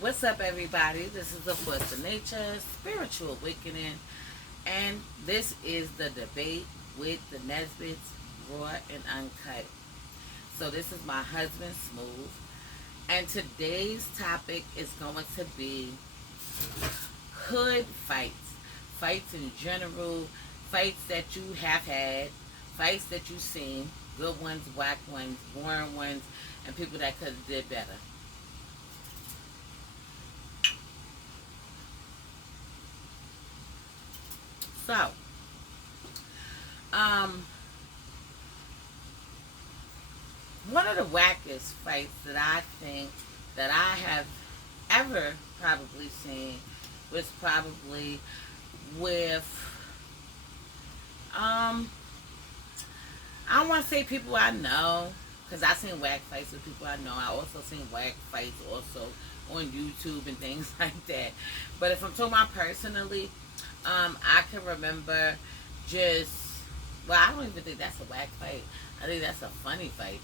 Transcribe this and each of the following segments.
What's up, everybody? This is the Force of Nature Spiritual Awakening, and this is the debate with the NESBITT'S, Raw and Uncut. So, this is my husband, Smooth, and today's topic is going to be hood fights. Fights in general, fights that you have had, fights that you've seen, good ones, whack ones, boring ones, and people that could have did better. So, um, one of the wackest fights that I think that I have ever probably seen was probably with, I don't want to say people I know, because I seen whack fights with people I know. I also seen whack fights also on YouTube and things like that. But if I'm talking about personally, I can remember just, well, I don't even think that's a whack fight. I think that's a funny fight.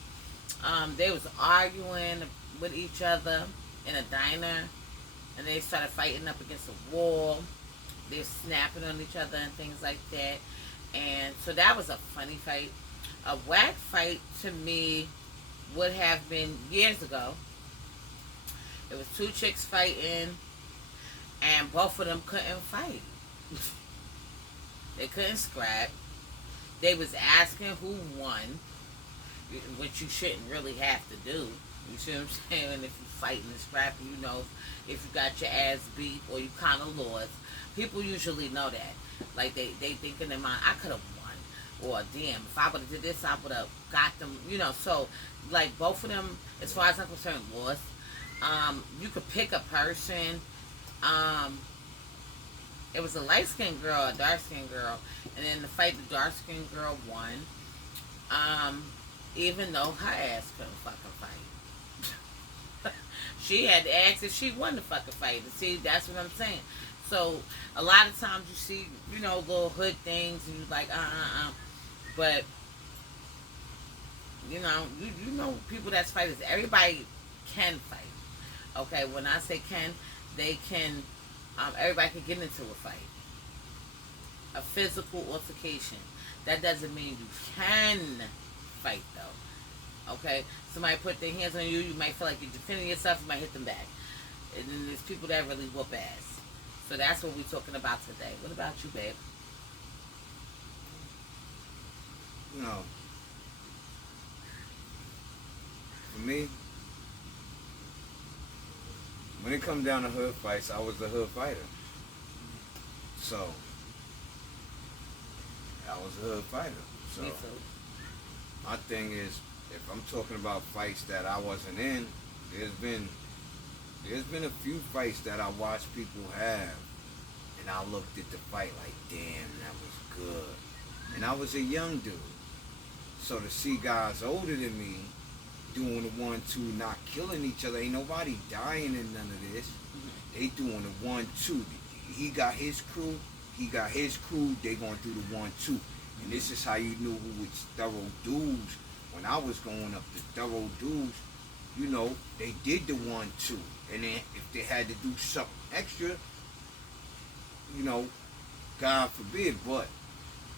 They was arguing with each other in a diner, and they started fighting up against a wall. They're snapping on each other and things like that. And so that was a funny fight. A whack fight to me would have been years ago. It was two chicks fighting, and both of them couldn't fight. They couldn't scrap. They was asking who won, which you shouldn't really have to do. You see what I'm saying? If you fighting and scrapping, you know if you got your ass beat or you kind of lost. People usually know that. Like they think in their mind, I could have won, or damn, if I would have did this, I would have got them. So like both of them, as far as I'm concerned, lost. You could pick a person. It was a light skinned girl, a dark skinned girl, and in the fight, the dark skinned girl won. Even though her ass couldn't fucking fight. She had to ask if she won the fucking fight. And see, that's what I'm saying. So a lot of times you see, little hood things, and you're like, but you know people that's fighters. Everybody can fight. Okay, when I say can, they can. Everybody can get into a fight, a physical altercation. That doesn't mean you can fight though. Okay, somebody put their hands on you, you might feel like you're defending yourself, you might hit them back. And then there's people that really whoop ass. So that's what we're talking about today. What about you, babe? No. For me, when it comes down to hood fights, I was the hood fighter. So, I was a hood fighter. So, Me too. my thing is, if I'm talking about fights that I wasn't in, there's been a few fights that I watched people have, and I looked at the fight like, damn, that was good. And I was a young dude. So to see guys older than me doing the 1-2, not killing each other, ain't nobody dying in none of this. They doing the 1-2. He got his crew, they going through the 1-2. And this is how you knew who was thorough dudes. When I was going up to thorough dudes, they did the 1-2. And then if they had to do something extra, God forbid, but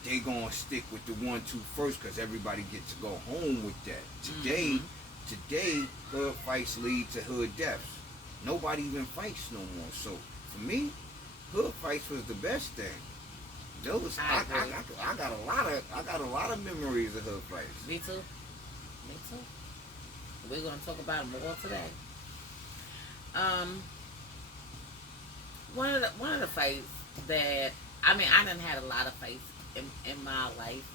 they gonna stick with the 1-2 first, because everybody gets to go home with that. Today, hood fights lead to hood deaths. Nobody even fights no more. So for me, hood fights was the best thing. Those I got a lot of memories of hood fights. Me too. Me too. We're gonna talk about them more today. One of the fights that I done had a lot of fights in my life.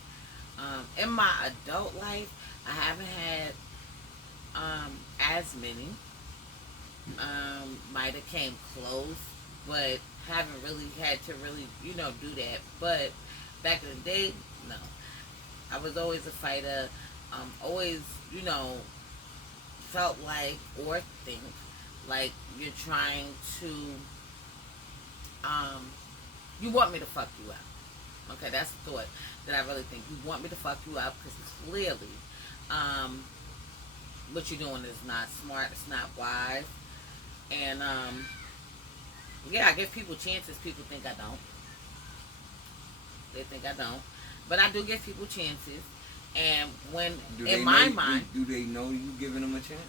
In my adult life, I haven't had as many. Might have came close, but haven't really had to really do that. But back in the day, no. I was always a fighter. Always felt like or think like you're trying to you want me to fuck you up. Okay, that's the thought that I really think. You want me to fuck you up because clearly what you're doing is not smart, it's not wise, And yeah, I give people chances. People think I don't. They think I don't, but I do give people chances. And when in my mind, do they know you giving them a chance?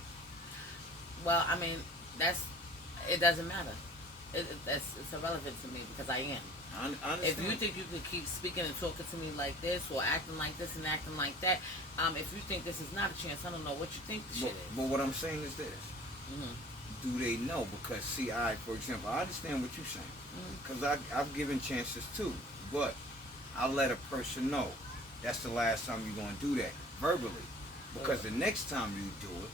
well, I mean, that's it doesn't matter. It's irrelevant to me because I am. I If you think you could keep speaking and talking to me like this or acting like this and acting like that, if you think this is not a chance, I don't know what you think the shit is. But what I'm saying is this. Mm-hmm. Do they know? Because, see, for example, I understand what you're saying. Because I've given chances too. But I let a person know that's the last time you're going to do that verbally. Because the next time you do it,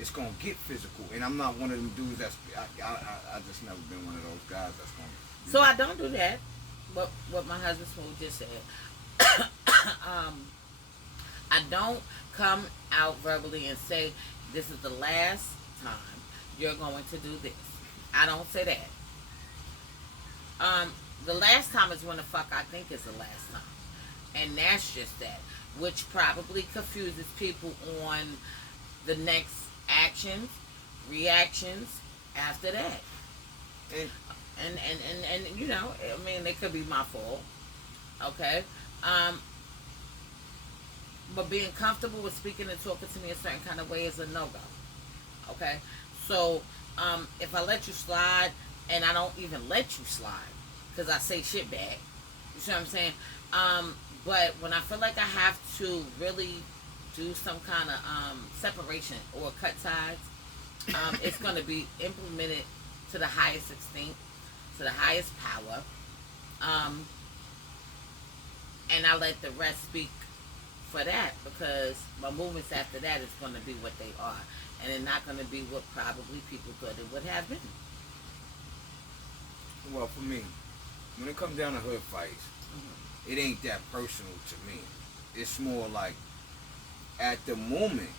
it's going to get physical. And I'm not one of them dudes that's, I just never been one of those guys that's going to. So I don't do that. What my husband Smooth just said. I don't come out verbally and say, this is the last time you're going to do this. I don't say that. The last time is when the fuck I think is the last time. And that's just that. Which probably confuses people on the next actions, reactions after that. And you know, I mean, it could be my fault. Okay? But being comfortable with speaking and talking to me a certain kind of way is a no-go. Okay? So, if I let you slide and I don't even let you slide because I say shit back, you see what I'm saying? But when I feel like I have to really do some kind of separation or cut ties, it's going to be implemented to the highest extent, to the highest power, and I let the rest speak for that, because my movements after that is going to be what they are, and they're not going to be what probably people thought it would have been. Well, for me, when it comes down to hood fights, it ain't that personal to me. It's more like at that moment,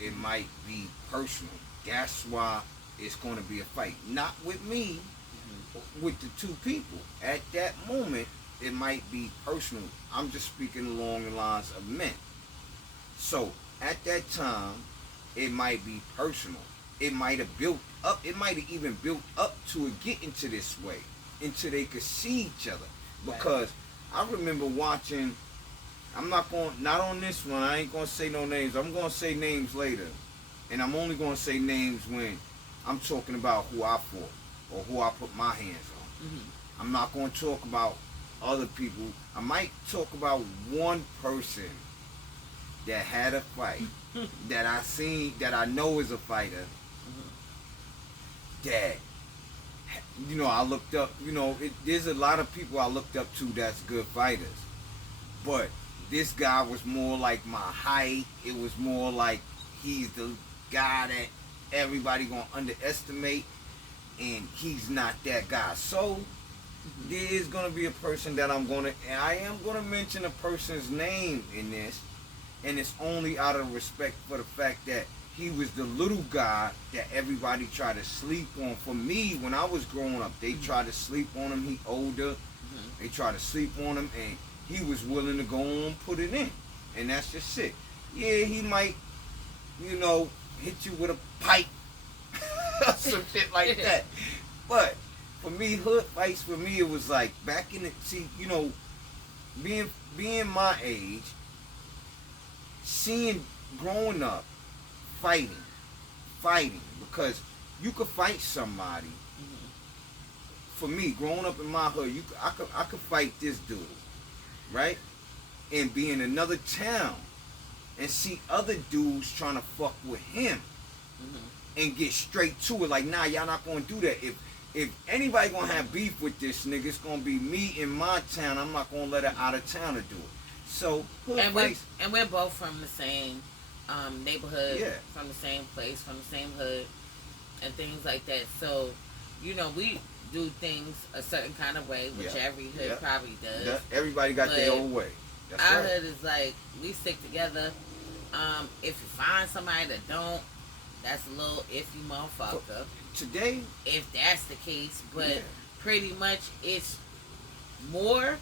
it might be personal. That's why it's going to be a fight. Not with me, with the two people. At that moment, it might be personal. I'm just speaking along the lines of men. So, at that time, it might be personal. It might have built up. It might have even built up to it getting to this way, until they could see each other. Because I remember watching, not on this one, I ain't going to say no names. I'm going to say names later. And I'm only going to say names when I'm talking about who I fought or who I put my hands on. I'm not going to talk about other people. I might talk about one person that had a fight that I seen, that I know is a fighter, that, you know, I looked up, you know, there's a lot of people I looked up to that's good fighters. But this guy was more like my height. It was more like he's the guy that everybody gonna underestimate, and he's not that guy. So there is gonna be a person that I am gonna mention a person's name in this, and it's only out of respect for the fact that he was the little guy that everybody tried to sleep on. For me, when I was growing up, they tried to sleep on him. He older. They tried to sleep on him, and he was willing to go on and put it in. And that's just it. Yeah, he might, you know, hit you with a pipe or some shit like that. But for me, hood fights, for me, it was like back in the, see, you know, being my age, growing up, fighting, because you could fight somebody. For me, growing up in my hood, I could fight this dude, right? And be in another town and see other dudes trying to fuck with him and get straight to it. Like, nah, y'all not gonna do that. If anybody gonna have beef with this nigga, it's gonna be me in my town. I'm not gonna let an out of towner do it. So we're both from the same neighborhood, from the same place, from the same hood, and things like that. So, you know, we do things a certain kind of way, which every hood probably does. Everybody got their own way. That's our right. hood is like, we stick together. If you find somebody that don't, that's a little iffy motherfucker. Today, if that's the case, but pretty much it's more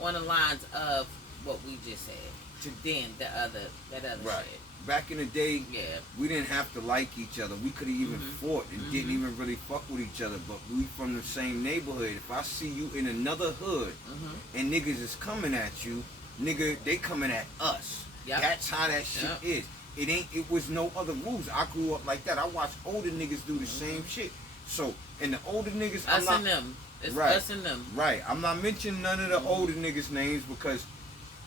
on the lines of what we just said. than that other Right. shit. Back in the day, Yeah. we didn't have to like each other. We could have even fought and didn't even really fuck with each other. But we from the same neighborhood. If I see you in another hood and niggas is coming at you, nigga, they coming at us. Yep. That's how that shit is. It was no other rules. I grew up like that. I watched older niggas do the same shit. So, and the older niggas, Us and them. It's us and them. Right. I'm not mentioning none of the older niggas' names because,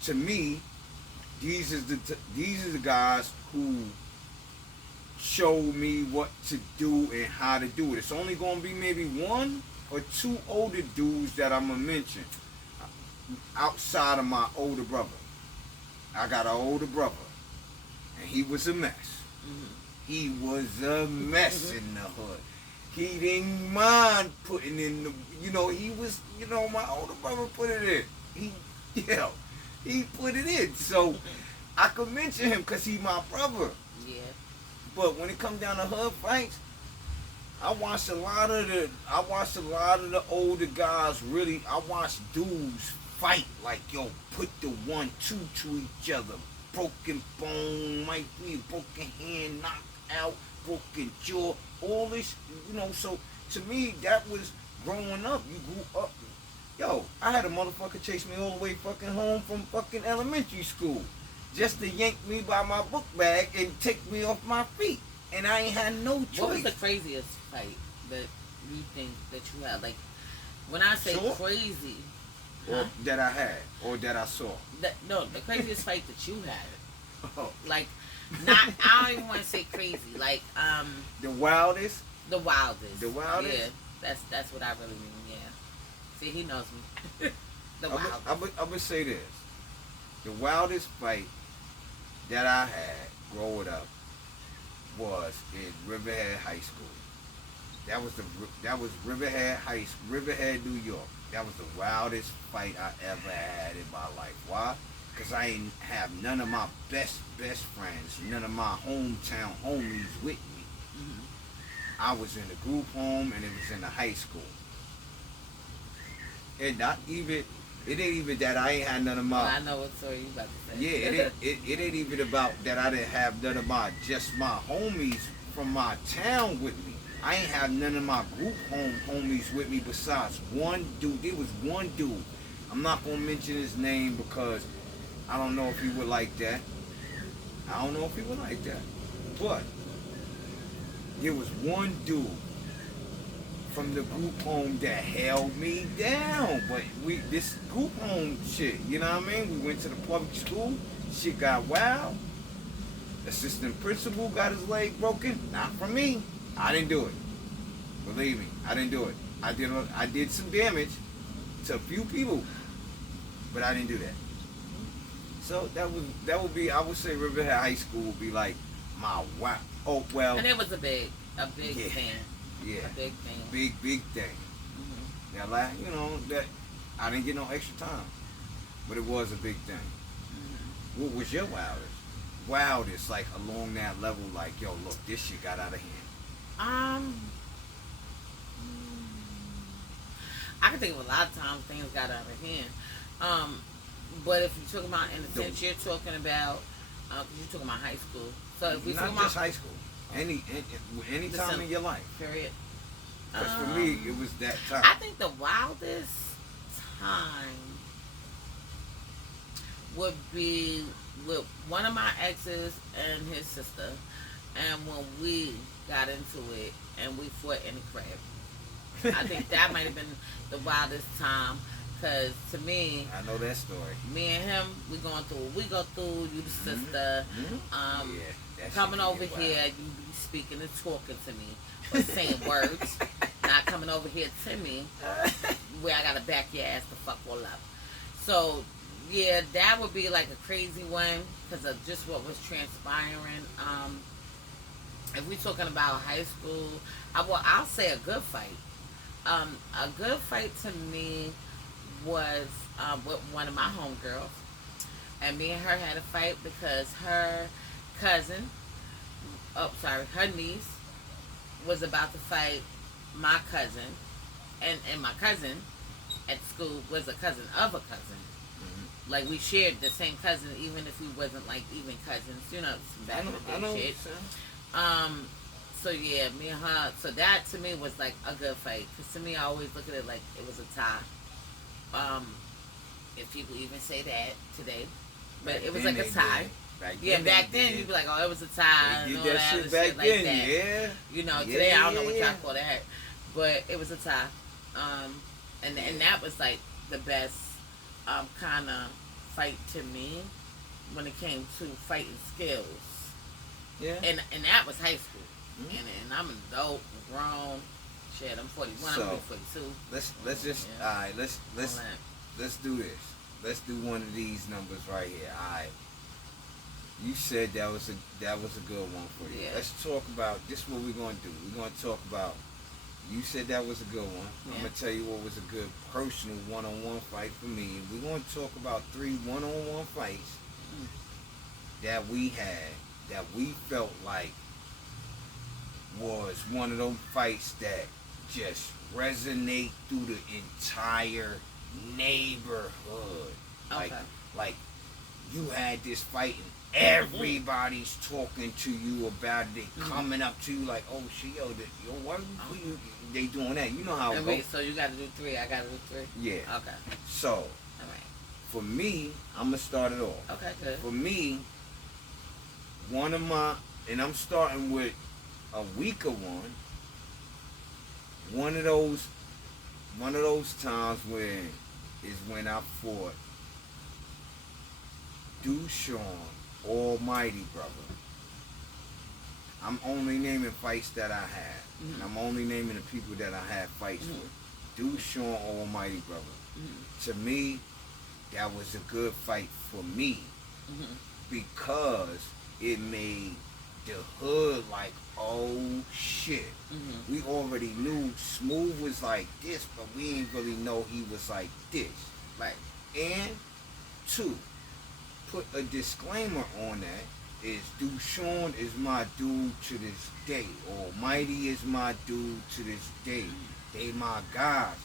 to me, these are the guys who showed me what to do and how to do it. It's only gonna be maybe one or two older dudes that I'm gonna mention outside of my older brother. I got an older brother, and he was a mess. He was a mess in the hood. He didn't mind putting in the, he was, my older brother put it in. He put it in. So I could mention him because he's my brother. Yeah. But when it comes down to hood fights, I watched a lot of the older guys really. I watched dudes fight like, yo, put the 1-2 to each other. Broken bone, might be a broken hand, knocked out, broken jaw, all this, so to me that was growing up. You grew up. Yo, I had a motherfucker chase me all the way fucking home from fucking elementary school just to yank me by my book bag and take me off my feet. And I ain't had no choice. What was the craziest fight that you think that you had? Like, when I say crazy... Or that I had, or that I saw. No, the craziest fight that you had. Oh. Like, not, I don't even want to say crazy. Like, the wildest? The wildest. The wildest? Yeah, that's what I really mean, yeah. See, he knows me. The wildest. I'm going to say this. The wildest fight that I had growing up was in Riverhead High School. That was Riverhead, New York. That was the wildest fight I ever had in my life. Why? Because I ain't have none of my best friends, none of my hometown homies with me. I was in the group home and it was in the high school. And it ain't even that I ain't had none of my... Well, I know what story you about to say. Yeah, it ain't even about that I didn't have none of my homies from my town with me. I ain't have none of my group homies with me besides one dude. There was one dude. I'm not going to mention his name because I don't know if he would like that. But there was one dude from the group home that held me down. But this group home shit, you know what I mean? We went to the public school. Shit got wild. Assistant principal got his leg broken. Not from me. I didn't do it. Believe me, I didn't do it. I did some damage to a few people, but I didn't do that. So that would be, I would say Riverhead High School would be like my wow. Oh well. And it was a big thing. Yeah. A big thing. Big thing. Now, like, that I didn't get no extra time, but it was a big thing. What was your wildest? Wildest, like along that level, like, yo, look, this shit got out of hand. I can think of a lot of times things got out of hand. But if you're talking about in the sense you're talking about, you're talking about high school. So if we not talking just about high school, any time in your life. Period. Because for me, it was that time. I think the wildest time would be with one of my exes and his sister, and when we got into it and we fought in the crib. I think that might have been the wildest time, because to me, I know that story. Me and him, we going through what we go through. You the sister, yeah, coming over here, you be speaking and talking to me, but saying words, not coming over here to me, where I gotta back your ass the fuck all up. So yeah, that would be like a crazy one because of just what was transpiring. If we're talking about high school, I'll say a good fight. A good fight to me was with one of my homegirls, and me and her had a fight because her niece was about to fight my cousin, and my cousin at school was a cousin of a cousin. like we shared the same cousin, even if we wasn't like even cousins, some back in the day shit. So yeah, me and her. So that to me was like a good fight, because to me I always look at it like it was a tie. If people even say that today, but back it was like a tie. Back then you'd be like, oh, it was a tie. They did that shit back then, like that. Yeah. Today I don't know what y'all call that, but it was a tie. And that was like the best kind of fight to me when it came to fighting skills. Yeah. And that was high school. Mm-hmm. And I'm an adult, grown. Shit, I'm 41. So, I'm 42. Let's just all right. Let's do this. Let's do one of these numbers right here. All right. You said that was a good one for you. Yeah. Let's talk about this. What we're gonna do? We're gonna talk about. You said that was a good one. Yeah. I'm gonna tell you what was a good personal one-on-one fight for me. We're gonna talk about 3 one-on-one fights that we had that we felt like was one of those fights that just resonate through the entire neighborhood. Okay. Like you had this fight and everybody's talking to you about it. They coming up to you like, oh shit, what you they doing that? You know how it goes. So you gotta do 3, I gotta do 3? Yeah. Okay. So all right. For me, I'm gonna start it off. Okay, good. For me, and I'm starting with a weaker one. One of those times when I fought Dushan, Almighty Brother. I'm only naming fights that I had. Mm-hmm. And I'm only naming the people that I had fights with. Dushan, Almighty Brother. Mm-hmm. To me, that was a good fight for me. Mm-hmm. Because it made the hood like, oh shit. Mm-hmm. We already knew Smooth was like this, but we didn't really know he was like this. Right. And 2, put a disclaimer on that is Dushan is my dude to this day. Almighty is my dude to this day. They my guys.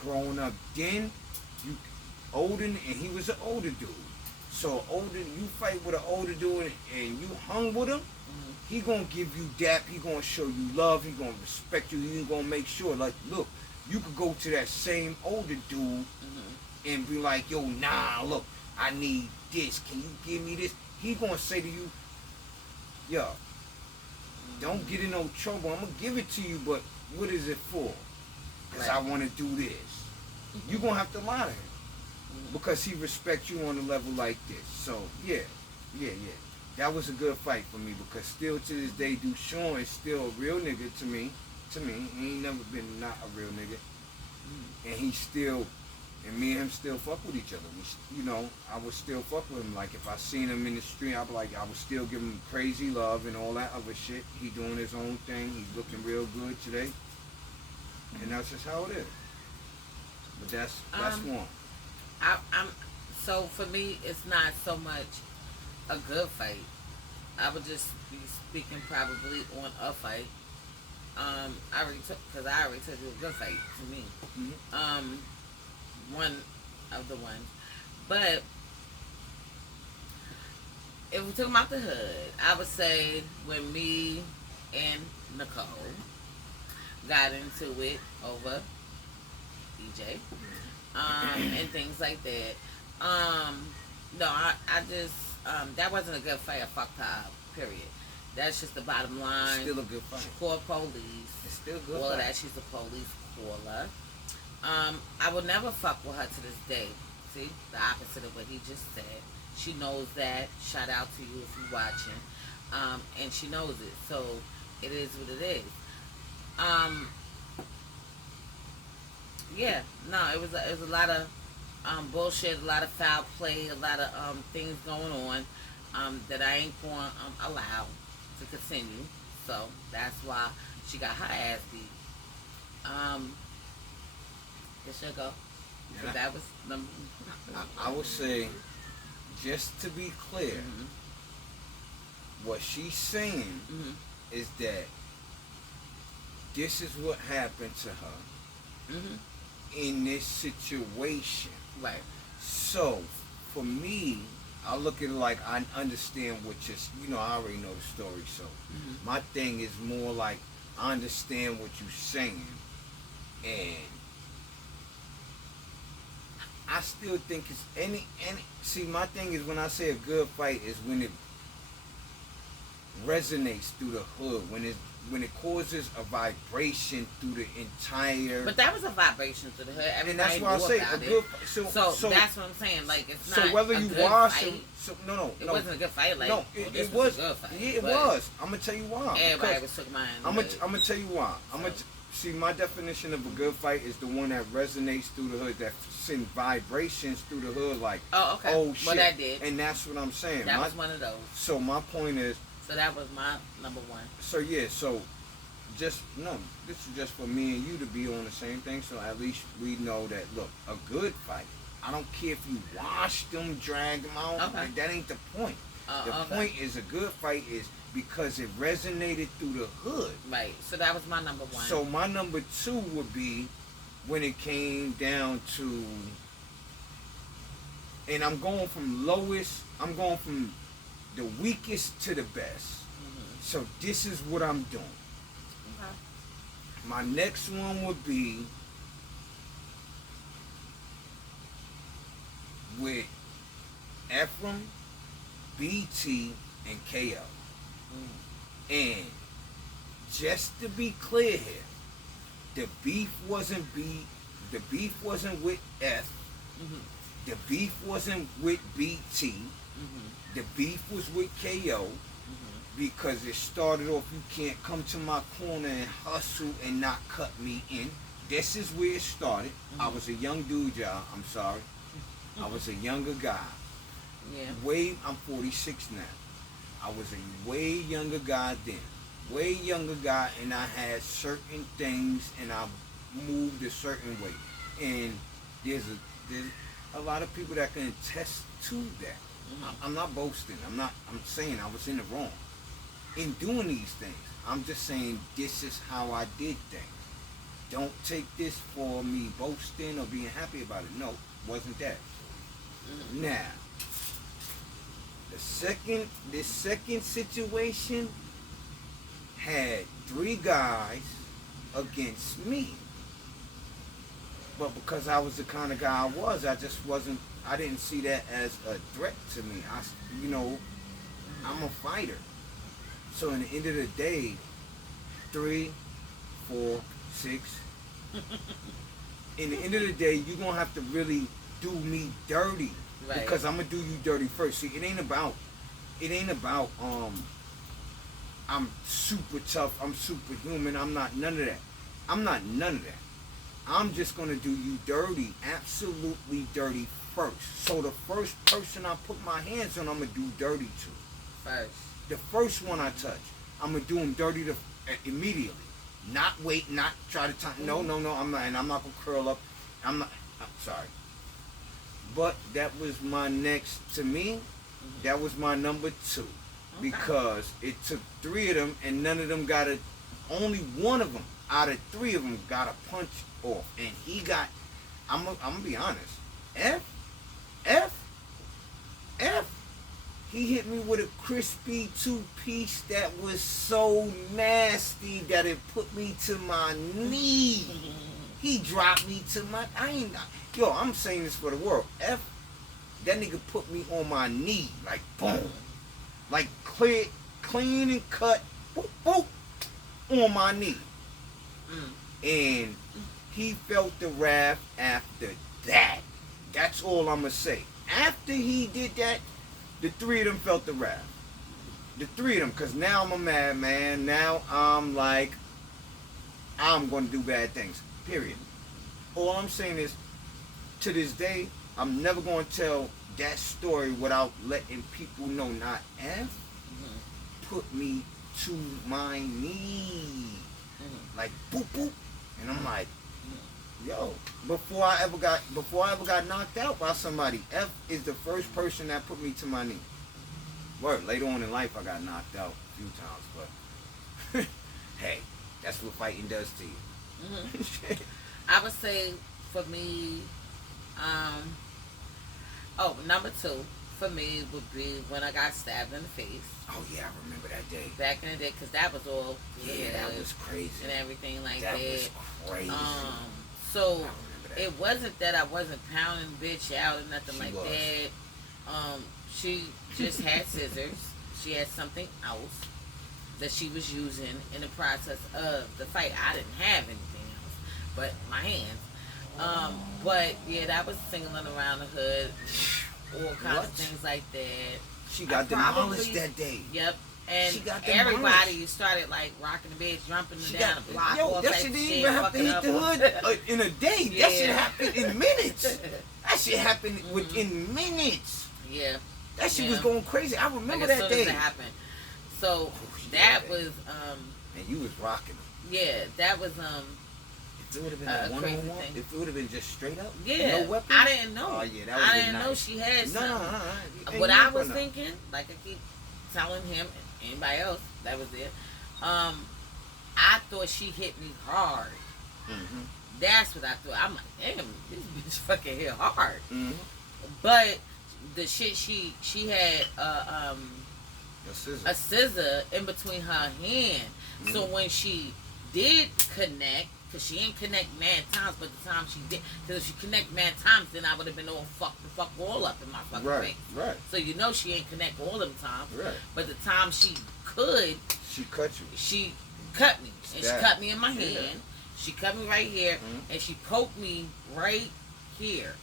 Growing up then, you older, and he was an older dude. So you fight with an older dude and you hung with him, he gonna give you dap, he gonna show you love, he gonna respect you, he gonna make sure, like, look, you could go to that same older dude and be like, yo, nah, look, I need this, can you give me this? He gonna say to you, yo, don't get in no trouble, I'm gonna give it to you, but what is it for? Because I wanna do this. You gonna have to lie to him. Because he respects you on a level like this. So, yeah. That was a good fight for me because still to this day, Dushan is still a real nigga to me. He ain't never been not a real nigga. And he still, and me and him still fuck with each other. I would still fuck with him. Like if I seen him in the street, I would still give him crazy love and all that other shit. He doing his own thing. He's looking real good today. And that's just how it is. But that's one. So for me, it's not so much a good fight. I would just be speaking probably on a fight. I already took it was a good fight to me. Mm-hmm. One of the ones, but if we talk about the hood, I would say when me and Nicole got into it over EJ. And things like that. No, I just that wasn't a good fight. I fucked her up, period. That's just the bottom line. It's still a good fight. She called police. It's still a good all fight. Of that, she's a police caller. I will never fuck with her to this day. See, the opposite of what he just said. She knows that. Shout out to you if you're watching. And she knows it. So it is what it is. Yeah, no, it was a lot of bullshit, a lot of foul play, a lot of things going on that I ain't going to allow to continue. So that's why she got her ass beat. Here she go. So that was number. I would say, just to be clear, what she's saying is that this is what happened to her. In this situation. Right. So, for me, I look at it like I understand what you're, I already know the story, so my thing is more like I understand what you're saying, and I still think it's see, my thing is when I say a good fight is when it resonates through the hood, when it causes a vibration through the entire. But that was a vibration through the hood. Everybody and that's why I say a good. So that's what I'm saying. Like it's not. So whether a you good watch fight. it Wasn't a good fight. Like no, it was. A good fight, yeah, it was. I'm gonna tell you why. Everybody was took mine. I'm gonna tell you why. See, my definition of a good fight is the one that resonates through the hood, that sends vibrations through the hood, like okay. Oh shit. Well, that did. And that's what I'm saying. That was one of those. So my point is. So that was my number one. So yeah, this is just for me and you to be on the same thing. So at least we know that. Look, a good fight. I don't care if you wash them, drag them out. Okay. That ain't the point. The point is a good fight is because it resonated through the hood. Right. So that was my number one. So my number two would be when it came down to, and I'm going from the weakest to the best. So this is what I'm doing. Okay. My next one would be with Ephraim, BT, and KO. And just to be clear here, the beef wasn't with F. The beef wasn't with BT. The beef was with KO. Because it started off, you can't come to my corner and hustle and not cut me in. This is where it started. I was a young dude, y'all. I'm sorry. I was a younger guy. Yeah. I'm 46 now. I was a way younger guy then. Way younger guy, and I had certain things, and I moved a certain way. And there's a lot of people that can attest to that. I'm not boasting. I'm saying I was in the wrong in doing these things. I'm just saying this is how I did things. Don't take this for me boasting or being happy about it. No, wasn't that. Now, the second situation had 3 guys against me. But because I was the kind of guy I was, I didn't see that as a threat to me. I'm a fighter. So in the end of the day, 3, 4, 6. In the end of the day, you're gonna have to really do me dirty. Right. Because I'm gonna do you dirty first. See, it ain't about I'm super tough, I'm superhuman, I'm not none of that. I'm just gonna do you dirty, absolutely dirty first. So the first person I put my hands on, I'm gonna do dirty to. First. The first one I touch, I'm gonna do him dirty immediately. Not wait, not try to time. No, I'm not, and I'm not gonna curl up. I'm sorry. But that was my next, to me, that was my number 2. Okay. Because it took 3 of them, and none of them only one of them out of 3 of them got a punch off. And he got, I'm gonna be honest, F, he hit me with a crispy 2-piece that was so nasty that it put me to my knee. He dropped me to my, I'm saying this for the world. That nigga put me on my knee, like boom. Like clean and cut, boop, boop, on my knee. And he felt the wrath after that. That's all I'm gonna say. After he did that, the 3 of them felt the wrath. The 3 of them, because now I'm a madman. Now I'm like, I'm going to do bad things. Period. All I'm saying is, to this day, I'm never going to tell that story without letting people know not F put me to my knee. Like, boop, boop. And I'm like, yo, before I ever got knocked out by somebody, F is the first person that put me to my knee. Word, later on in life I got knocked out a few times, but hey, that's what fighting does to you. I would say for me, Oh, number two for me would be when I got stabbed in the face. Oh yeah, I remember that day. Back in the day, because that was all Yeah, that was crazy. and everything like that. That was crazy. So it wasn't that I wasn't pounding bitch out or nothing She like was. that. She just had scissors. She had something else that she was using in the process of the fight. I didn't have anything else but my hands. But yeah, that was singling around the hood, all kinds of things like that. She got demolished that day. Yep. And She got everybody started like rocking the bed, jumping down the block. Yo, that shit didn't even have to hit the hood in a day. Yeah. That shit happened in minutes. That shit happened within minutes. Yeah. That shit was going crazy. I remember like, that as day. As it happened. So that was and you was rocking them. Yeah, that was If it would have been a one-on-one, if it would have been just straight up, yeah, no weapon. I didn't know. Oh yeah, that would have been nice. Know she had something. No. What I was thinking, like I keep telling him and anybody else that was there, I thought she hit me hard. Mm-hmm. That's what I thought. I'm like, damn, this bitch fucking hit hard. Mm-hmm. But the shit she had a scissor in between her hand. Mm-hmm. So when she did connect, because she ain't connect mad times, but the time she did, because if she connect mad times, then I would have been all fuck all up in my fucking face. Right. So you know she ain't connect all them times. Right. But the time she could, she cut you. She cut me, and she cut me in my hand. Yeah. She cut me right here, and she poked me right here.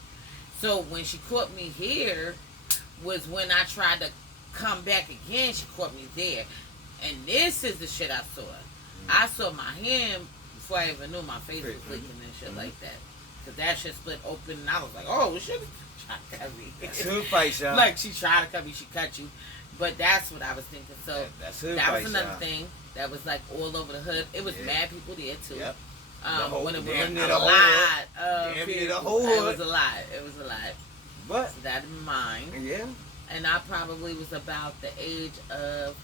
So when she caught me here, was when I tried to come back again. She caught me there, and this is the shit I saw. I saw my hand before I even knew my face was leaking and shit like that. Cause that shit split open, and I was like, "Oh, she tried to cut me." That's hood fight, y'all. Like she tried to cut me, she cut you. But that's what I was thinking. So that was another thing that was like all over the hood. It was mad people there too. Yep. When it was a lot of people. It was a lot. It was a lot. But so that in mind. Yeah. And I probably was about the age of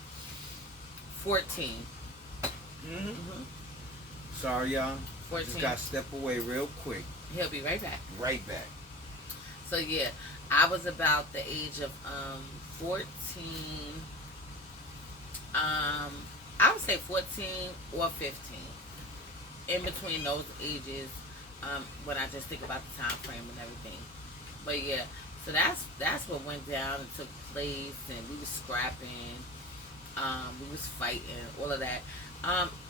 14. Mm-hmm. Sorry, y'all. 14. Just got to step away real quick. He'll be right back. Right back. So yeah, I was about the age of 14. I would say 14 or 15. In between those ages, when I just think about the time frame and everything. But yeah, so that's what went down and took place, and we was scrapping, we was fighting, all of that.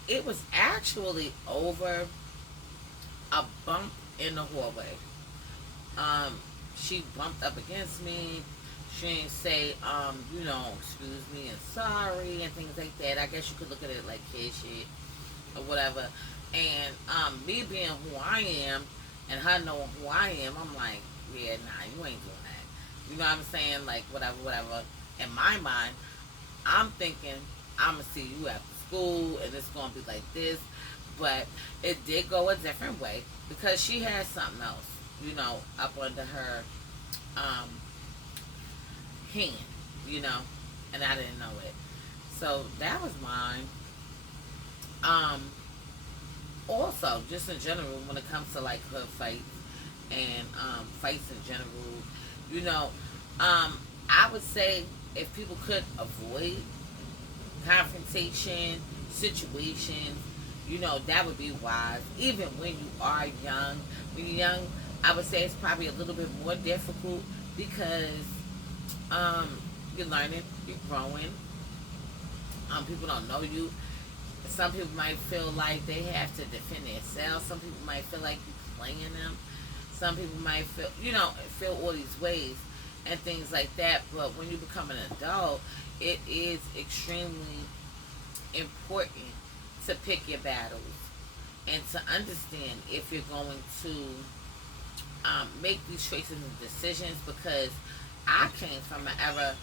It was actually over a bump in the hallway. She bumped up against me. She didn't say, excuse me and sorry and things like that. I guess you could look at it like kid shit or whatever. And me being who I am and her knowing who I am, I'm like, yeah, nah, you ain't doing that. You know what I'm saying? Like, whatever. In my mind, I'm thinking, I'm going to see you after school and it's going to be like this. But it did go a different way because she had something else, up under her hand, and I didn't know it. So that was mine. Also, just in general, when it comes to like hood fights and fights in general, I would say if people could avoid confrontation situations, that would be wise. Even when you are young, when you're young, I would say it's probably a little bit more difficult because you're learning, you're growing. People don't know you. Some people might feel like they have to defend themselves. Some people might feel like you're playing them. Some people might feel all these ways and things like that. But when you become an adult, it is extremely important to pick your battles and to understand if you're going to make these choices and decisions, because I came from an era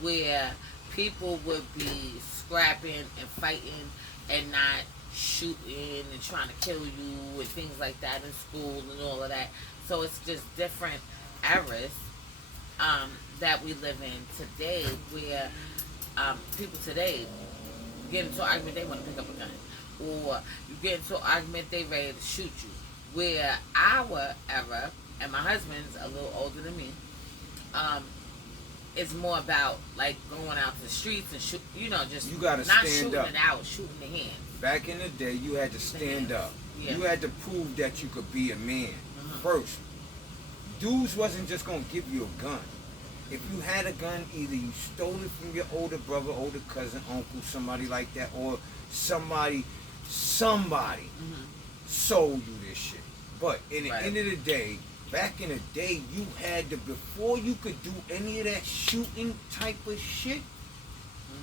where people would be scrapping and fighting and not shooting and trying to kill you and things like that in school and all of that. So it's just different eras that we live in today, where people today get into an argument, they want to pick up a gun, or you get into an argument, they ready to shoot you. Where our era, and my husband's a little older than me, Um, it's more about like going out to the streets and shoot. Just You gotta not stand shooting up. it out, shooting the hands. Back in the day, you had to stand up. Yeah. You had to prove that you could be a man first. Dudes wasn't just gonna give you a gun. If you had a gun, either you stole it from your older brother, older cousin, uncle, somebody like that, or somebody sold you this shit. But in the end of the day, back in the day, you had to, before you could do any of that shooting type of shit,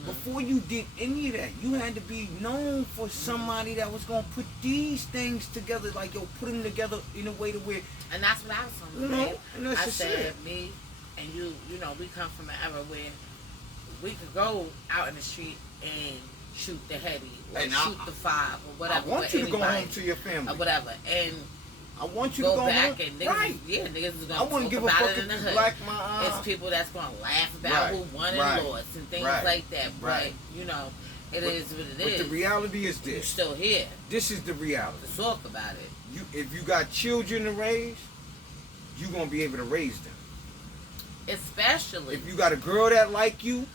before you did any of that, you had to be known for somebody that was going to put these things together, like, yo, put them together in a way to where... And that's what I was talking about. You know, and that's I just said, it. me and you know, we come from an era where we could go out in the street and shoot the heavy, or And shoot the 5, or whatever. I want you to go home to your family. Or whatever. And I want you go to go back home. and niggas, Right. yeah, niggas is I gonna wouldn't talk give a about fuck it in if the you hood. black my It's people that's gonna laugh about Right. who won Right. and lost and things Right. like that. Right. But you know, it is what it is. But the reality is You're this. still here This is the reality. to talk about it. If you got children to raise, you're going to be able to raise them. Especially If you got a girl that like you,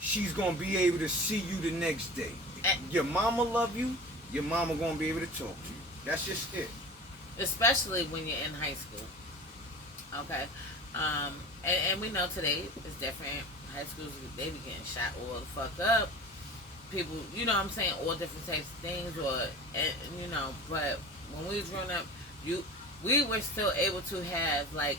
she's going to be able to see you the next day. Your mama love you, your mama going to be able to talk to you. That's just it. especially when you're in high school. Okay. And we know today is different. High schools, they be getting shot all the fuck up. People, you know what I'm saying, all different types of things, but when we was growing up, we were still able to have like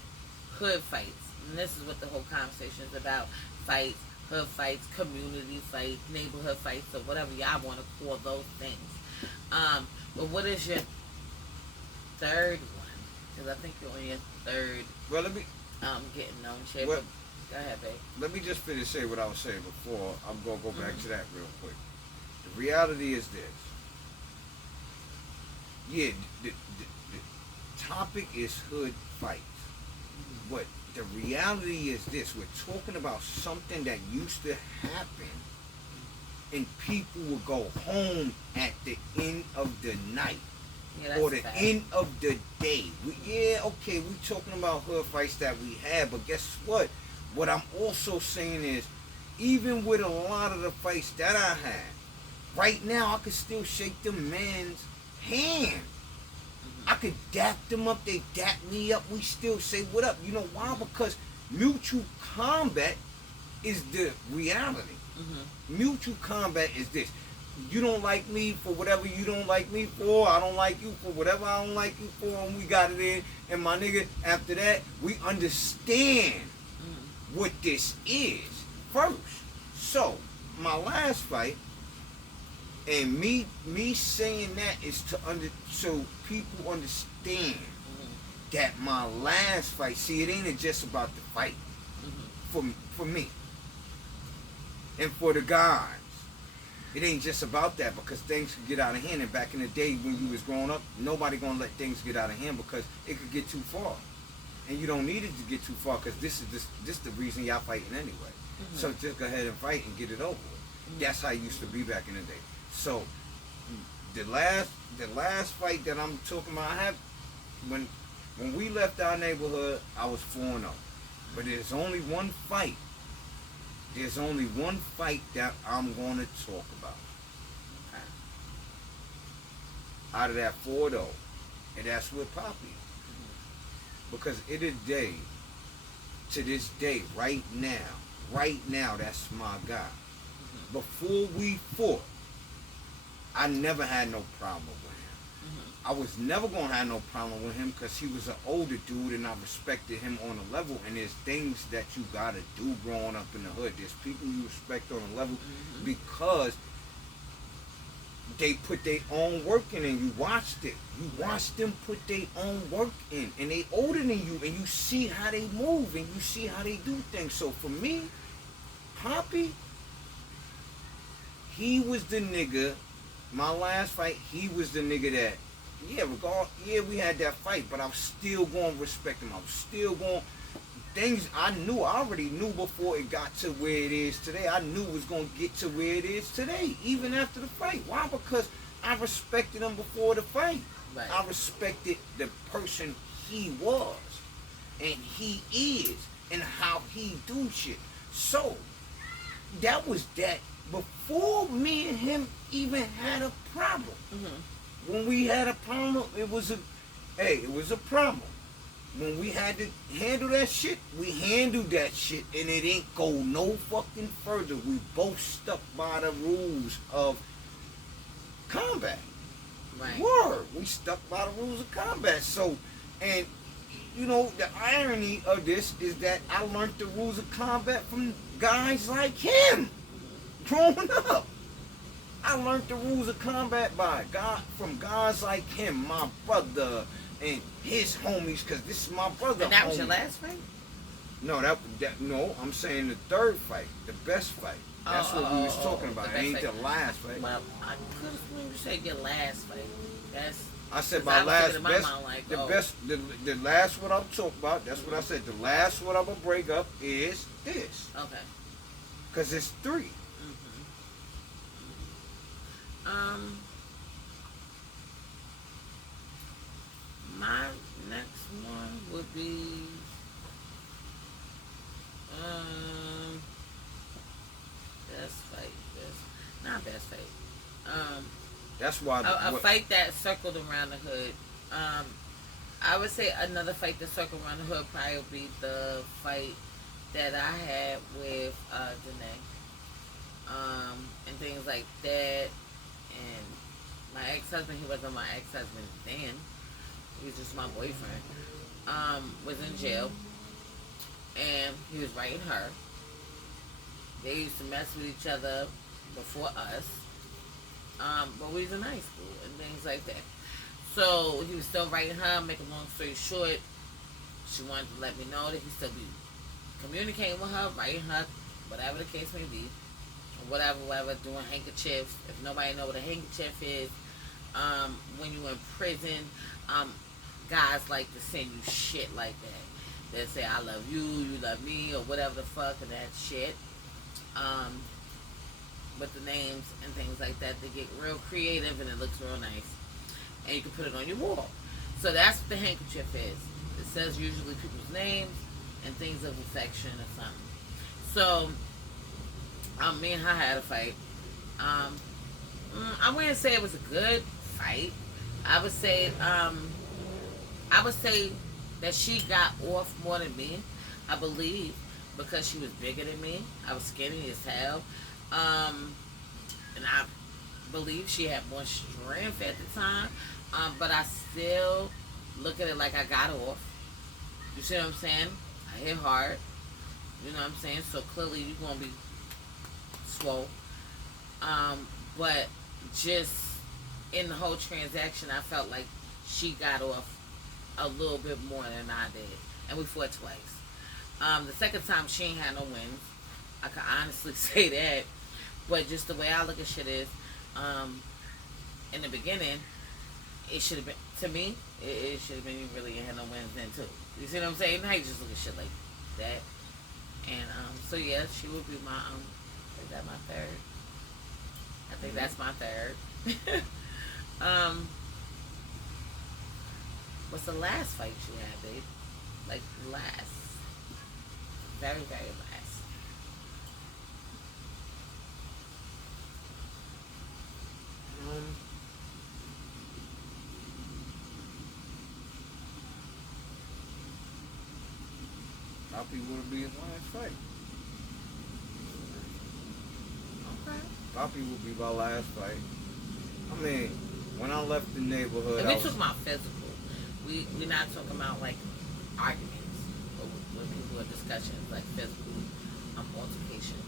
hood fights. And this is what the whole conversation is about. Fights, hood fights, community fights, neighborhood fights, or whatever y'all want to call those things. But what is your third one? Because I think you're on your third Well, let me getting known shit. Well, Go ahead, babe. let me just finish say what I was saying before. I'm going to go back to that real quick. The reality is this. Yeah, the topic is hood fights. But the reality is this. We're talking about something that used to happen, and people would go home at the end of the night. Yeah, Or the fact. end of the day. We talking about hood fights that we had, but guess what? What I'm also saying is, even with a lot of the fights that I had, right now I could still shake the man's hand. I could dap them up, they dap me up, we still say what up. You know why? Because mutual combat is the reality. Mutual combat is this. You don't like me for whatever you don't like me for. I don't like you for whatever I don't like you for. And we got it in. And my nigga, after that, we understand what this is first. So, my last fight, and me saying that is so people understand that my last fight, see, it ain't just about the fight for me and for the guys. It ain't just about that, because things could get out of hand. And back in the day when you was growing up, nobody gonna let things get out of hand because it could get too far. And you don't need it to get too far, because this is the reason y'all fighting anyway. So just go ahead and fight and get it over with. That's how it used to be back in the day. So the last fight that I'm talking about, I have when we left our neighborhood, I was 4-0. But there's only one fight. There's only one fight that I'm going to talk about. Okay. Out of that 4-0, and that's with Poppy. Because to this day, right now, that's my guy. Before we fought, I never had no problem with him. I was never going to have no problem with him because he was an older dude and I respected him on a level. And there's things that you got to do growing up in the hood. There's people you respect on a level because they put their own work in and you watched it. You watched them put their own work in. And they older than you and you see how they move and you see how they do things. So for me, Poppy, he was the nigga, my last fight, he was the nigga that, we had that fight, but I was still going to respect him. I was still going, things I already knew before it got to where it is today. I knew it was going to get to where it is today, even after the fight. Why? Because I respected him before the fight. Right. I respected the person he was, and he is. and how he do shit. So that was that before me and him even had a problem. Mm-hmm. When we had a problem, it was a problem. When we had to handle that shit, we handled that shit, and it ain't go no fucking further. We both stuck by the rules of combat. Right. Word. We stuck by the rules of combat. So, and you know, the irony of this is that I learned the rules of combat from guys like him growing up. I learned the rules of combat from guys like him, my brother, and his homies, because this is my brother. And that was your last fight? No, no, I'm saying the third fight, the best fight. That's what we was talking about. It ain't the last fight. Well, I could have sworn you said your last fight. I said my last best, like, the last what I'm talking about. That's what I said. The last what I'm gonna break up is this. Okay. Cause it's 3. Mm-hmm. My next one would be best fight. Best fight. That's why a fight that circled around the hood. I would say another fight that circled around the hood probably would be the fight that I had with Danae. And things like that. And my ex-husband, he wasn't my ex-husband then. He was just my boyfriend. Was in jail. And he was writing her. They used to mess with each other before us. But we was in high school and things like that. So he was still writing her. Make a long story short, she wanted to let me know that he still be communicating with her, writing her, whatever the case may be, whatever, doing handkerchiefs. If nobody know what a handkerchief is, when you in prison, guys like to send you shit like that. They say I love you, you love me, or whatever the fuck, and that shit. With the names and things like that, they get real creative and it looks real nice. And you can put it on your wall. So that's what the handkerchief is. It says usually people's names and things of affection or something. So, me and her had a fight. I wouldn't say it was a good fight. I would say that she got off more than me. I believe because she was bigger than me. I was skinny as hell. And I believe she had more strength at the time. But I still look at it like I got off. You see what I'm saying? I hit hard. You know what I'm saying? So clearly you're going to be swole. But just in the whole transaction, I felt like she got off a little bit more than I did. And we fought twice. The second time, she ain't had no wins. I can honestly say that. But just the way I look at shit is, in the beginning, it should have been, to me, it should have been you really ain't had no wins then too. You see what I'm saying? Now you just look at shit like that. And, so yeah, she would be my, is that my third? I think that's my third. What's the last fight you had, babe? Like, last. Very, very last. Poppy would be his last fight. Okay. Poppy would be my last fight. I mean, when I left the neighborhood, and we talking about physical. We're not talking about like arguments or when people are discussions like physical altercations.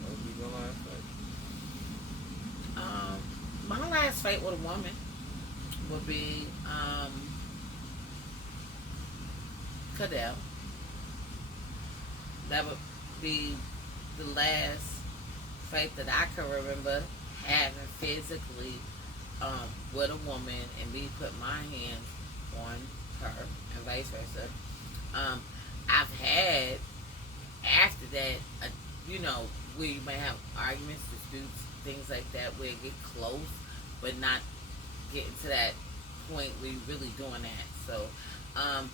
That would be my last fight. My last fight with a woman would be Cadell. That would be the last fight that I can remember having physically with a woman and me put my hands on her and vice versa. I've had after that, where you might have arguments, disputes, things like that, where it get close, but not getting to that point where you're really doing that. So, um,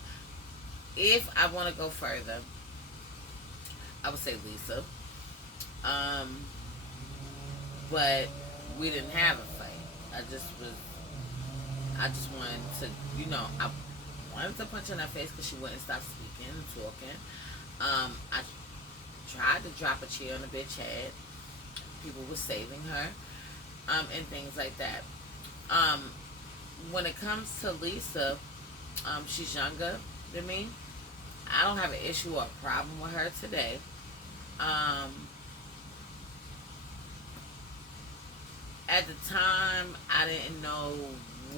if I want to go further, I would say Lisa. Um, but we didn't have a fight. I just was. I just wanted to, I wanted to punch her in her face because she wouldn't stop speaking and talking. I tried to drop a chair on the bitch head. People were saving her, and things like that. Um, when it comes to Lisa, she's younger than me. I don't have an issue or a problem with her today. Um, at the time, I didn't know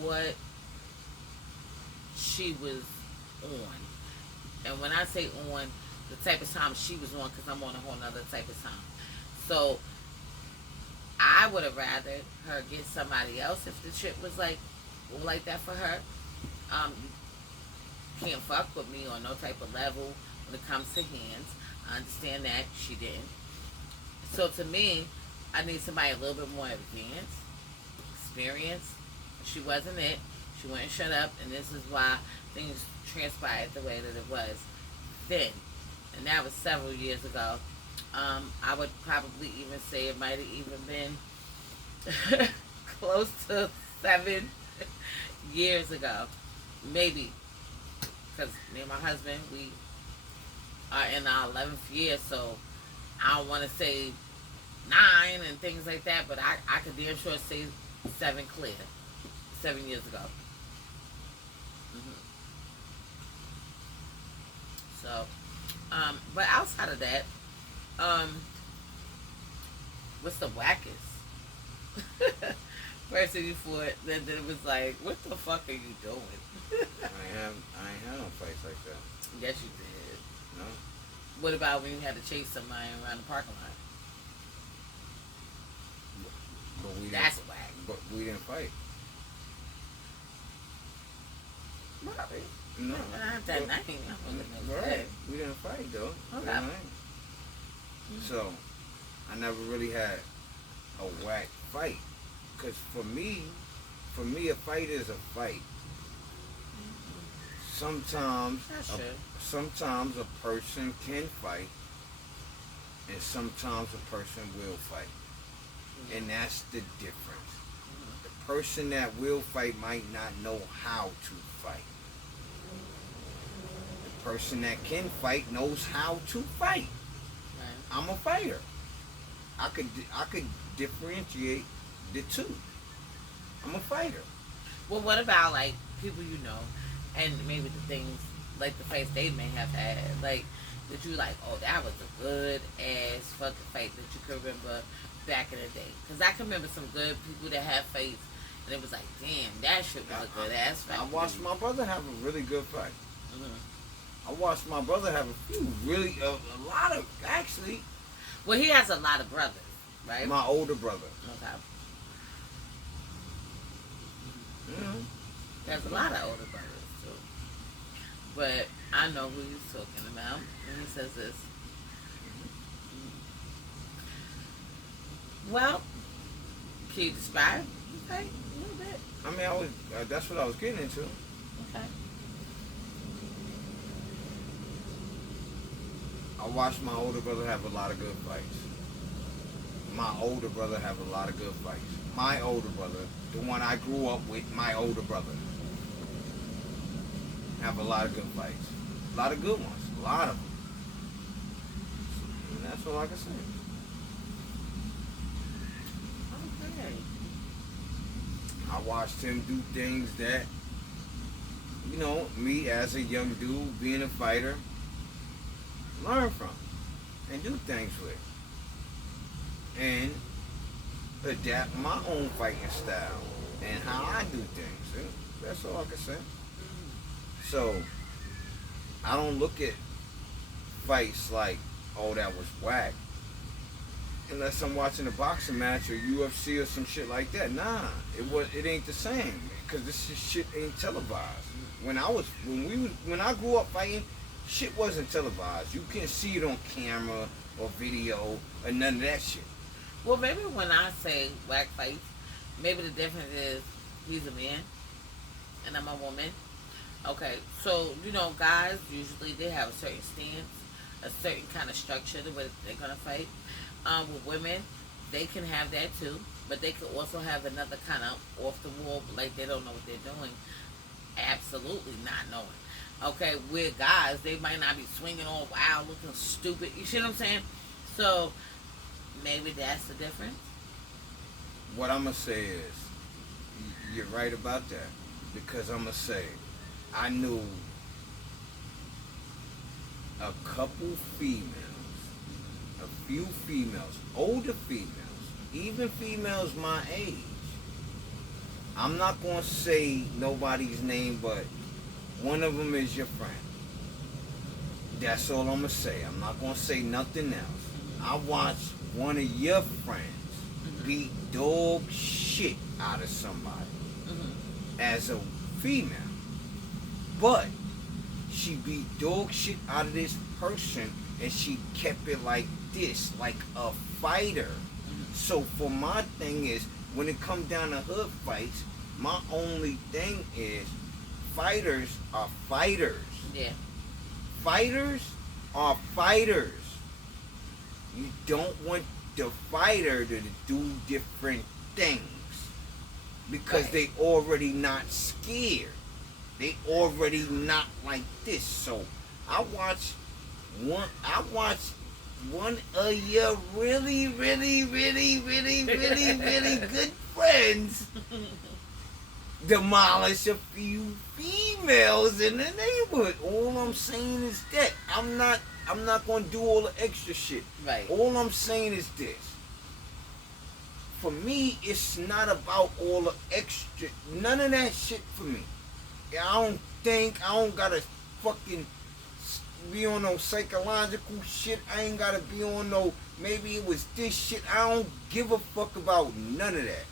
what she was on. And when I say on, the type of time she was on, because I'm on a whole nother type of time. So I would have rather her get somebody else if the shit was like that for her. You can't fuck with me on no type of level when it comes to hands. I understand that she didn't. So to me, I need somebody a little bit more advanced, experience. She wasn't it. She wouldn't shut up, and this is why things transpired the way that it was then. And that was several years ago. I would probably even say it might have even been close to 7 years ago. Maybe. Because me and my husband, we are in our 11th year, so I don't want to say 9 and things like that, but I could damn sure say 7 clear. 7 years ago. Mm-hmm. So, but outside of that, what's the wackest person you fought that it was like, what the fuck are you doing? I ain't had no fights like that. Yes, you did. No. What about when you had to chase somebody around the parking lot? But That's whack. But we didn't fight. Probably. No. Not that night. Right. We didn't fight though. Okay. Mm-hmm. So, I never really had a whack fight. Cause for me, a fight is a fight. Sometimes a person can fight, and sometimes a person will fight. And that's the difference. The person that will fight might not know how to fight. The person that can fight knows how to fight. Right. I'm a fighter. I could differentiate the two. I'm a fighter. Well, what about like people you know, and maybe the things like the fights they may have had, like that you like, oh, that was a good ass fucking fight that you can remember back in the day? Because I can remember some good people that had fights, and it was like, damn, that shit was a good ass fight. I watched my brother have a really good fight. Mm-hmm. I watched my brother have a few really, a lot of, actually. Well, he has a lot of brothers, right? My older brother. Okay. Mm-hmm. There's a lot of older brothers, too. But I know who he's talking about when he says this. Well, can you describe the fight a little bit? I mean, that's what I was getting into. Okay. I watched my older brother have a lot of good fights. My older brother have a lot of good fights. My older brother, the one I grew up with, my older brother, have a lot of good fights. A lot of good ones. A lot of them. And that's all I can say. Okay. I watched him do things that, me as a young dude, being a fighter, learn from and do things with. And adapt my own fighting style and how I do things. And that's all I can say. So, I don't look at fights like, oh, that was whack. Unless I'm watching a boxing match or UFC or some shit like that. Nah, it ain't the same. Because this shit ain't televised. When I grew up fighting, shit wasn't televised. You can't see it on camera or video or none of that shit. Well, maybe when I say whack face, maybe the difference is he's a man and I'm a woman. Okay, so guys usually they have a certain stance, a certain kind of structure the way they're gonna fight. With women, they can have that too, but they could also have another kind of off the wall, like they don't know what they're doing. Absolutely not knowing. Okay, with guys, they might not be swinging all wild, looking stupid. You see what I'm saying? So maybe that's the difference. What I'm gonna say is, you're right about that, because I'm gonna say, I knew a couple females, a few females, older females, even females my age. I'm not gonna say nobody's name, but one of them is your friend. That's all I'm gonna say. I'm not gonna say nothing else. I watched one of your friends beat dog shit out of somebody as a female. But she beat dog shit out of this person and she kept it like this, like a fighter. So for my thing is, when it comes down to hood fights, my only thing is fighters are fighters. Yeah. Fighters are fighters. You don't want the fighter to do different things because Right. they already not scared. They already not like this. So I watch one of your really, really, really, really, really, really good friends demolish a few females in the neighborhood. All I'm saying is that I'm not gonna do all the extra shit. Right. All I'm saying is this. For me, it's not about all the extra, none of that shit for me. I don't gotta fucking be on no psychological shit. I ain't gotta be on no, maybe it was this shit. I don't give a fuck about none of that.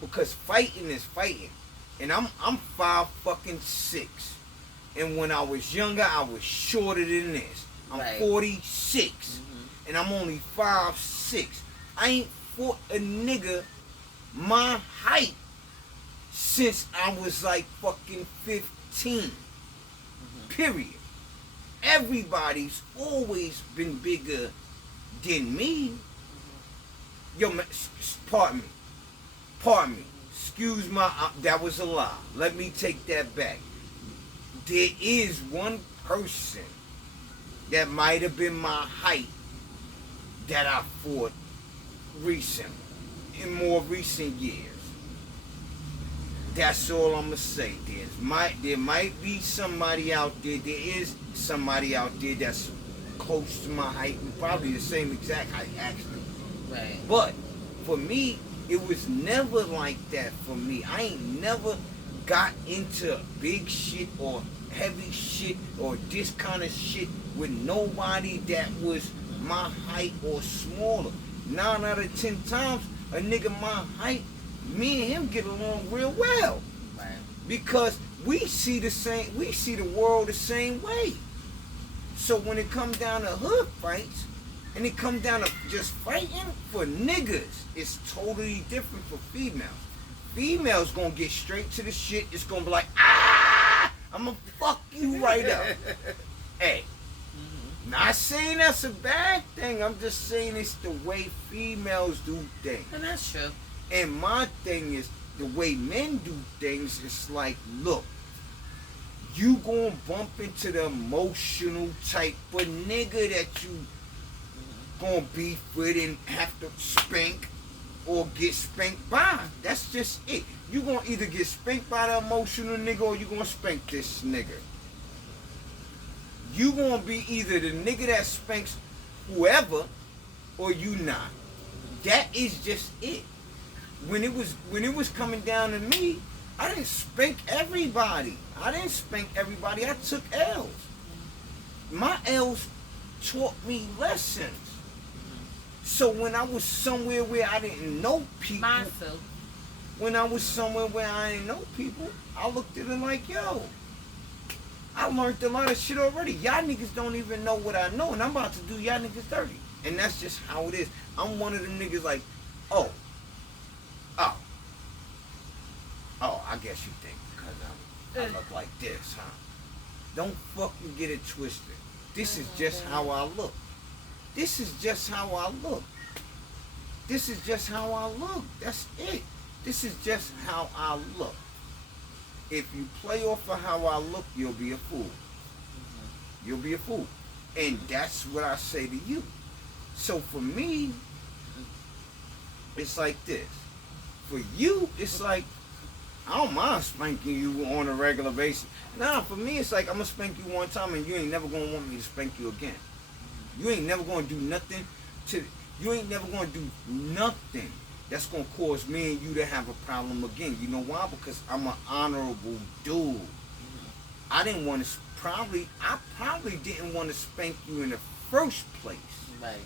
Because fighting is fighting. And I'm 5'6". And when I was younger, I was shorter than this. I'm Right. 46. And I'm only 5'6". I ain't fought a nigga my height since I was like fucking 15. Period. Everybody's always been bigger than me. Yo, man, pardon me. Pardon me. Excuse my, that was a lie. Let me take that back. There is one person that might have been my height that I fought recently, in more recent years. That's all I'm gonna say. There might be somebody out there. There is somebody out there that's close to my height, and probably the same exact height, actually. Right. But for me, it was never like that for me. I ain't never got into big shit or heavy shit or this kind of shit with nobody that was my height or smaller. 9 out of 10 times, a nigga my height, me and him get along real well. Right. Because we see the world the same way. So when it comes down to hood fights, and it comes down to just fighting for niggas, it's totally different for females. Females gonna get straight to the shit. It's gonna be like, I'm gonna fuck you right up. Hey, not saying that's a bad thing. I'm just saying it's the way females do things. And that's true. And my thing is, the way men do things, it's like, look, you gonna bump into the emotional type of nigga that you gonna beef with and have to spank or get spanked by. That's just it. You gonna either get spanked by the emotional nigga or you gonna spank this nigga. You gonna be either the nigga that spanks whoever or you not. That is just it. When it was coming down to me, I didn't spank everybody. I took L's. My L's taught me lessons. So when I was somewhere where I didn't know people, Myself. when I was somewhere where I didn't know people, I looked at it like, yo, I learned a lot of shit already. Y'all niggas don't even know what I know, and I'm about to do y'all niggas dirty. And that's just how it is. I'm one of them niggas like, oh, oh, I guess you think because I look like this, huh? Don't fucking get it twisted. This is just how I look. This is just how I look. This is just how I look. That's it. This is just how I look. If you play off of how I look, you'll be a fool. You'll be a fool. And that's what I say to you. So for me, it's like this. For you, it's like, I don't mind spanking you on a regular basis. Nah, for me, it's like I'm going to spank you one time and you ain't never going to want me to spank you again. You ain't never going to do nothing you ain't never going to do nothing that's going to cause me and you to have a problem again. You know why? Because I'm an honorable dude. I probably didn't want to spank you in the first place. Right.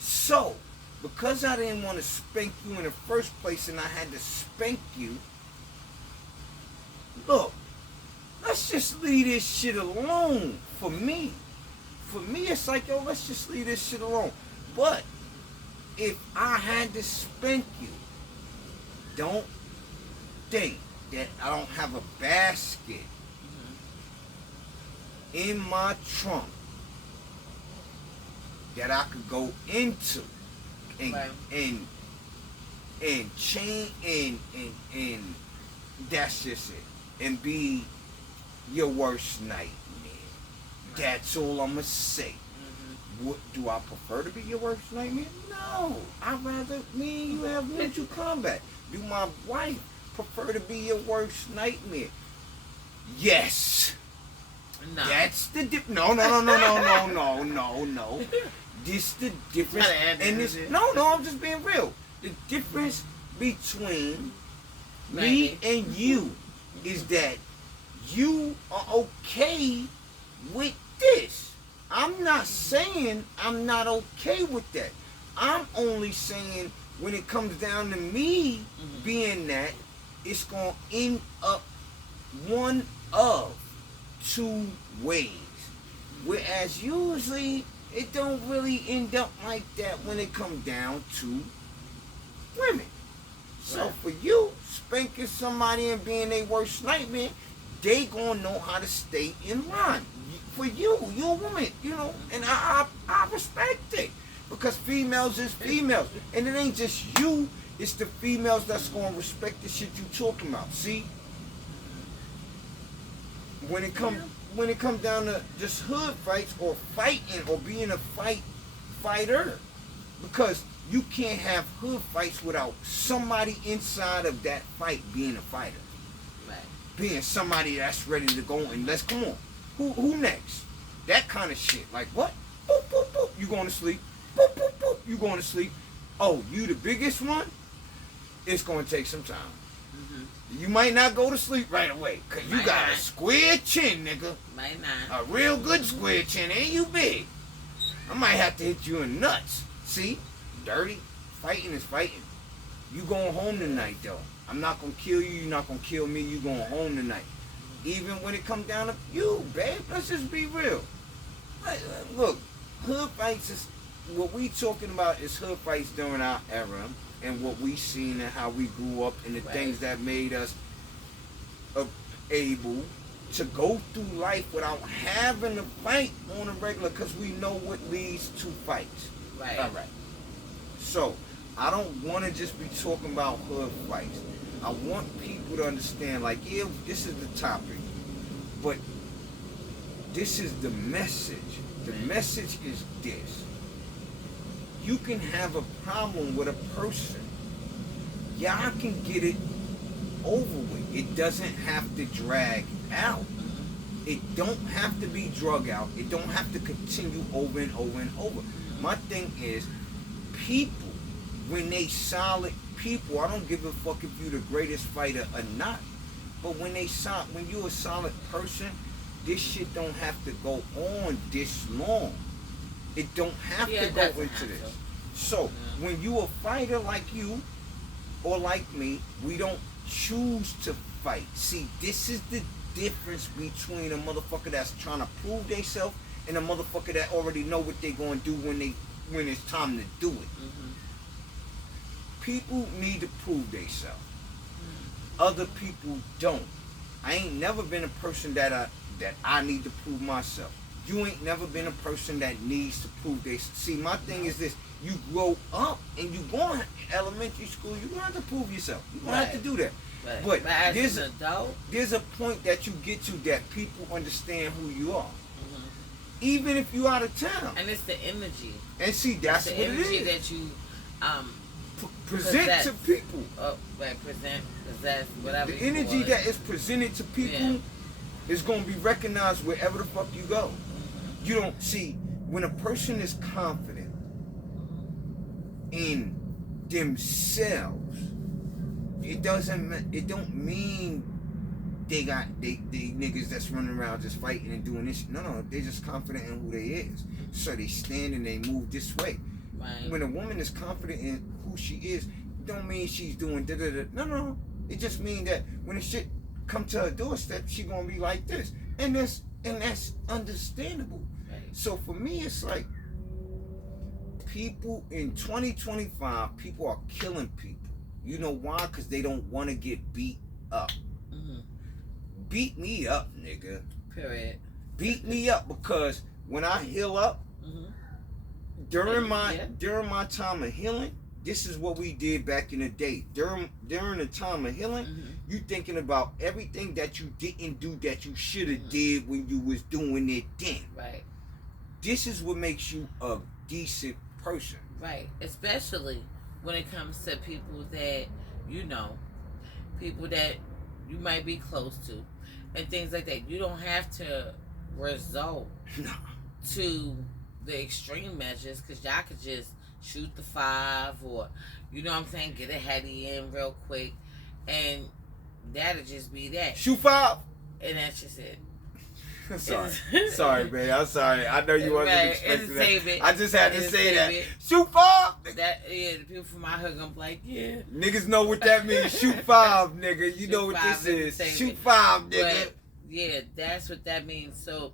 So, because I didn't want to spank you in the first place and I had to spank you, look, let's just leave this shit alone for me. For me, it's like, yo, let's just leave this shit alone. But if I had to spank you, don't think that I don't have a basket in my trunk that I could go into and Right. and change and that's just it. And be your worst nightmare. That's all I'ma say. What do I prefer to be your worst nightmare? No. I'd rather me and you have mental combat. Do my wife prefer to be your worst nightmare? Yes. No. That's the no. This the difference. And this no, I'm just being real. The difference between me and you is that you are okay with this. I'm not saying I'm not okay with that. I'm only saying when it comes down to me being that, it's going to end up one of two ways. Whereas usually it don't really end up like that when it comes down to women. So Right. for you, spanking somebody and being their worst nightmare, they gonna know how to stay in line. For you, you're a woman, you know, and I respect it. Because females is females. And it ain't just you, it's the females that's gonna respect the shit you talking about. See? When it come down to just hood fights or fighting or being a fighter, because you can't have hood fights without somebody inside of that fight being a fighter. Right. Being somebody that's ready to go and let's come on. Who next? That kind of shit. Like what? Boop, boop, boop. You going to sleep? Boop, boop, boop. You going to sleep? Oh, you the biggest one? It's going to take some time. You might not go to sleep right away because you got a square chin, nigga. Might not. A real good square chin. Ain't you big? I might have to hit you in nuts. See? Dirty. Fighting is fighting. You going home tonight, though. I'm not going to kill you. You're not going to kill me. You going home tonight. Even when it comes down to you, babe. Let's just be real. Look, hood fights is... What we talking about is hood fights during our era. And what we seen and how we grew up and the things that made us able to go through life without having to fight on a regular because we know what leads to fights. Right. All right. So, I don't want to just be talking about hood fights. I want people to understand, like, yeah, this is the topic, but this is the message. The message is this. You can have a problem with a person. Y'all can get it over with. It doesn't have to drag out. It don't have to be drug out. It don't have to continue over and over and over. My thing is, people, when they solid people, I don't give a fuck if you the greatest fighter or not. But when you a solid person, this shit don't have to go on this long. It don't have to go into this. So, when you a fighter like you, or like me, we don't choose to fight. See, this is the difference between a motherfucker that's trying to prove themselves and a motherfucker that already know what they gonna do when they when it's time to do it. People need to prove themselves. Other people don't. I ain't never been a person that I need to prove myself. You ain't never been a person that needs to prove themselves. See, my thing is this: you grow up and you go in elementary school, you gonna have to prove yourself. You gonna have to do that. But as an adult, there's a point that you get to that people understand who you are, even if you out of town. And it's the energy. And see, that's it's what the it energy is. That you present to people. Possess, whatever. The energy that is presented to people is going to be recognized wherever the fuck you go. You don't see when a person is confident in themselves. It don't mean they niggas that's running around just fighting and doing this. No, they just confident in who they is. So they stand and they move this way. Right. When a woman is confident in who she is, it don't mean she's doing da-da-da. No. It just means that when the shit come to her doorstep, she gonna be like this. And that's understandable. Right. So for me, it's like people in 2025, people are killing people. You know why? Because they don't want to get beat up. Beat me up, nigga. Period. Beat me up, because when I heal up, during my time of healing, this is what we did back in the day. During the time of healing, you thinking about everything that you didn't do that you should have did when you was doing it then. Right. This is what makes you a decent person. Right. Especially when it comes to people that people that you might be close to, and things like that. You don't have to resort to the extreme measures, because y'all could just shoot the 5, or you know what I'm saying, get a heady in real quick, and that'll just be that. Shoot 5, and that's just it. sorry, man. I'm sorry. I know you wasn't expecting that. I just had to say that. Shoot 5. The people from my hood gonna be like, yeah. Niggas know what that means. Shoot 5, nigga. You know what this is. Shoot 5, nigga. But, yeah, that's what that means. So,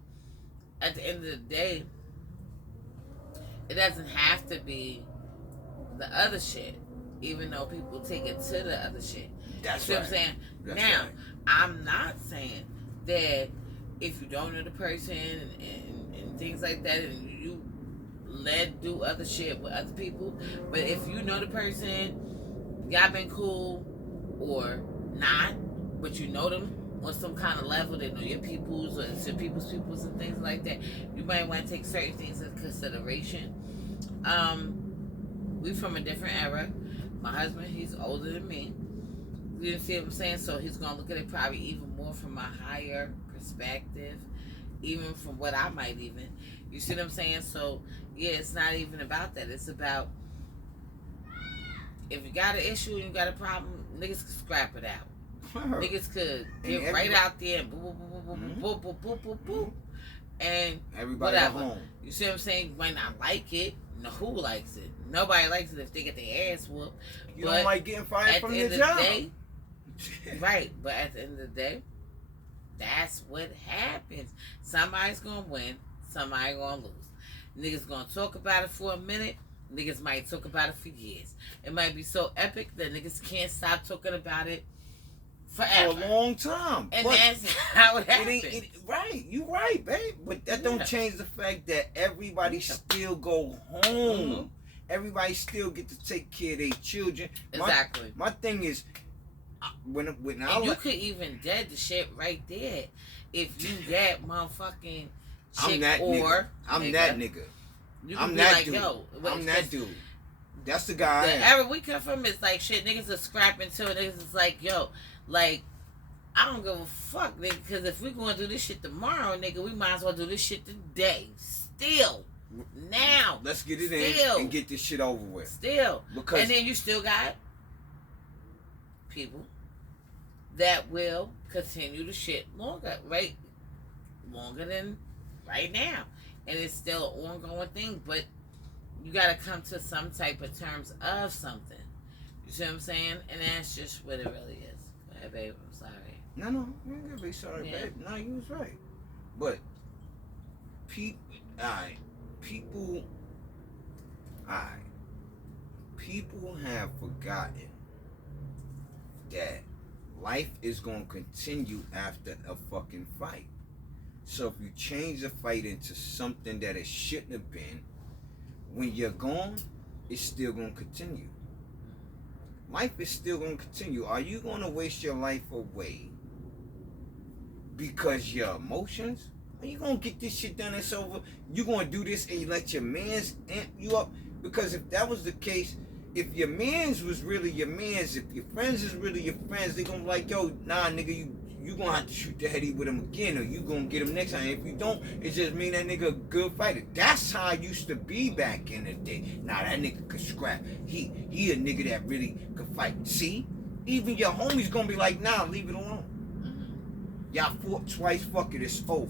at the end of the day, it doesn't have to be the other shit, even though people take it to the other shit. That's you right. What I'm saying? That's now, right. I'm not saying that if you don't know the person and things like that, and you do other shit with other people, but if you know the person, y'all been cool or not, but you know them on some kind of level, they know your peoples or it's your people's and things like that, you might want to take certain things into consideration. We from a different era. My husband, he's older than me. You see what I'm saying? So he's gonna look at it probably even more from a higher perspective, even from what I might even. You see what I'm saying? So yeah, it's not even about that. It's about, if you got an issue and you got a problem, niggas can scrap it out. Niggas could get right out there and boop, boop, boop, boop, boop, boop, boop, and everybody whatever. Home. You see what I'm saying? You might not like it. No, who likes it? Nobody likes it if they get their ass whooped. You don't like getting fired from your job. Right, but at the end of the day, that's what happens. Somebody's gonna win, somebody gonna lose. Niggas gonna talk about it for a minute. Niggas might talk about it for years. It might be so epic that niggas can't stop talking about it forever. For a long time. And that's how it happens. Right, you right, babe. But that don't change the fact that everybody still go home. Everybody still get to take care of their children. Exactly. My thing is, when you could even dead the shit right there if you that motherfucking chick that or I'm that nigga. You can be like, dude. I'm that dude. That's the guy. The era we come from is like shit. Niggas are scrapping too. Niggas is like, yo, like, I don't give a fuck, nigga. Because if we gonna do this shit tomorrow, nigga, we might as well do this shit today. Still. Now. Let's get it in and get this shit over with. Still. Because, and then you still got people that will continue the shit longer, right? Longer than right now. And it's still an ongoing thing, but you gotta come to some type of terms of something. You see what I'm saying? And that's just what it really is. Go ahead, babe. I'm sorry. No, you ain't gonna be sorry, babe. No, you was right. But people Alright. People have forgotten that life is gonna continue after a fucking fight. So if you change the fight into something that it shouldn't have been, when you're gone, it's still gonna continue. Life is still gonna continue. Are you gonna waste your life away because your emotions? Are you gonna get this shit done? It's over. You gonna do this and you let your mans amp you up? Because if that was the case, if your mans was really your mans, if your friends is really your friends, they gonna be like, yo, nah, nigga, you gonna have to shoot the heady with him again, or you gonna get him next time. If you don't, it just mean that nigga a good fighter. That's how I used to be back in the day. Nah, that nigga could scrap. He a nigga that really could fight. See? Even your homies gonna be like, nah, leave it alone. Y'all fought twice, fuck it, it's over.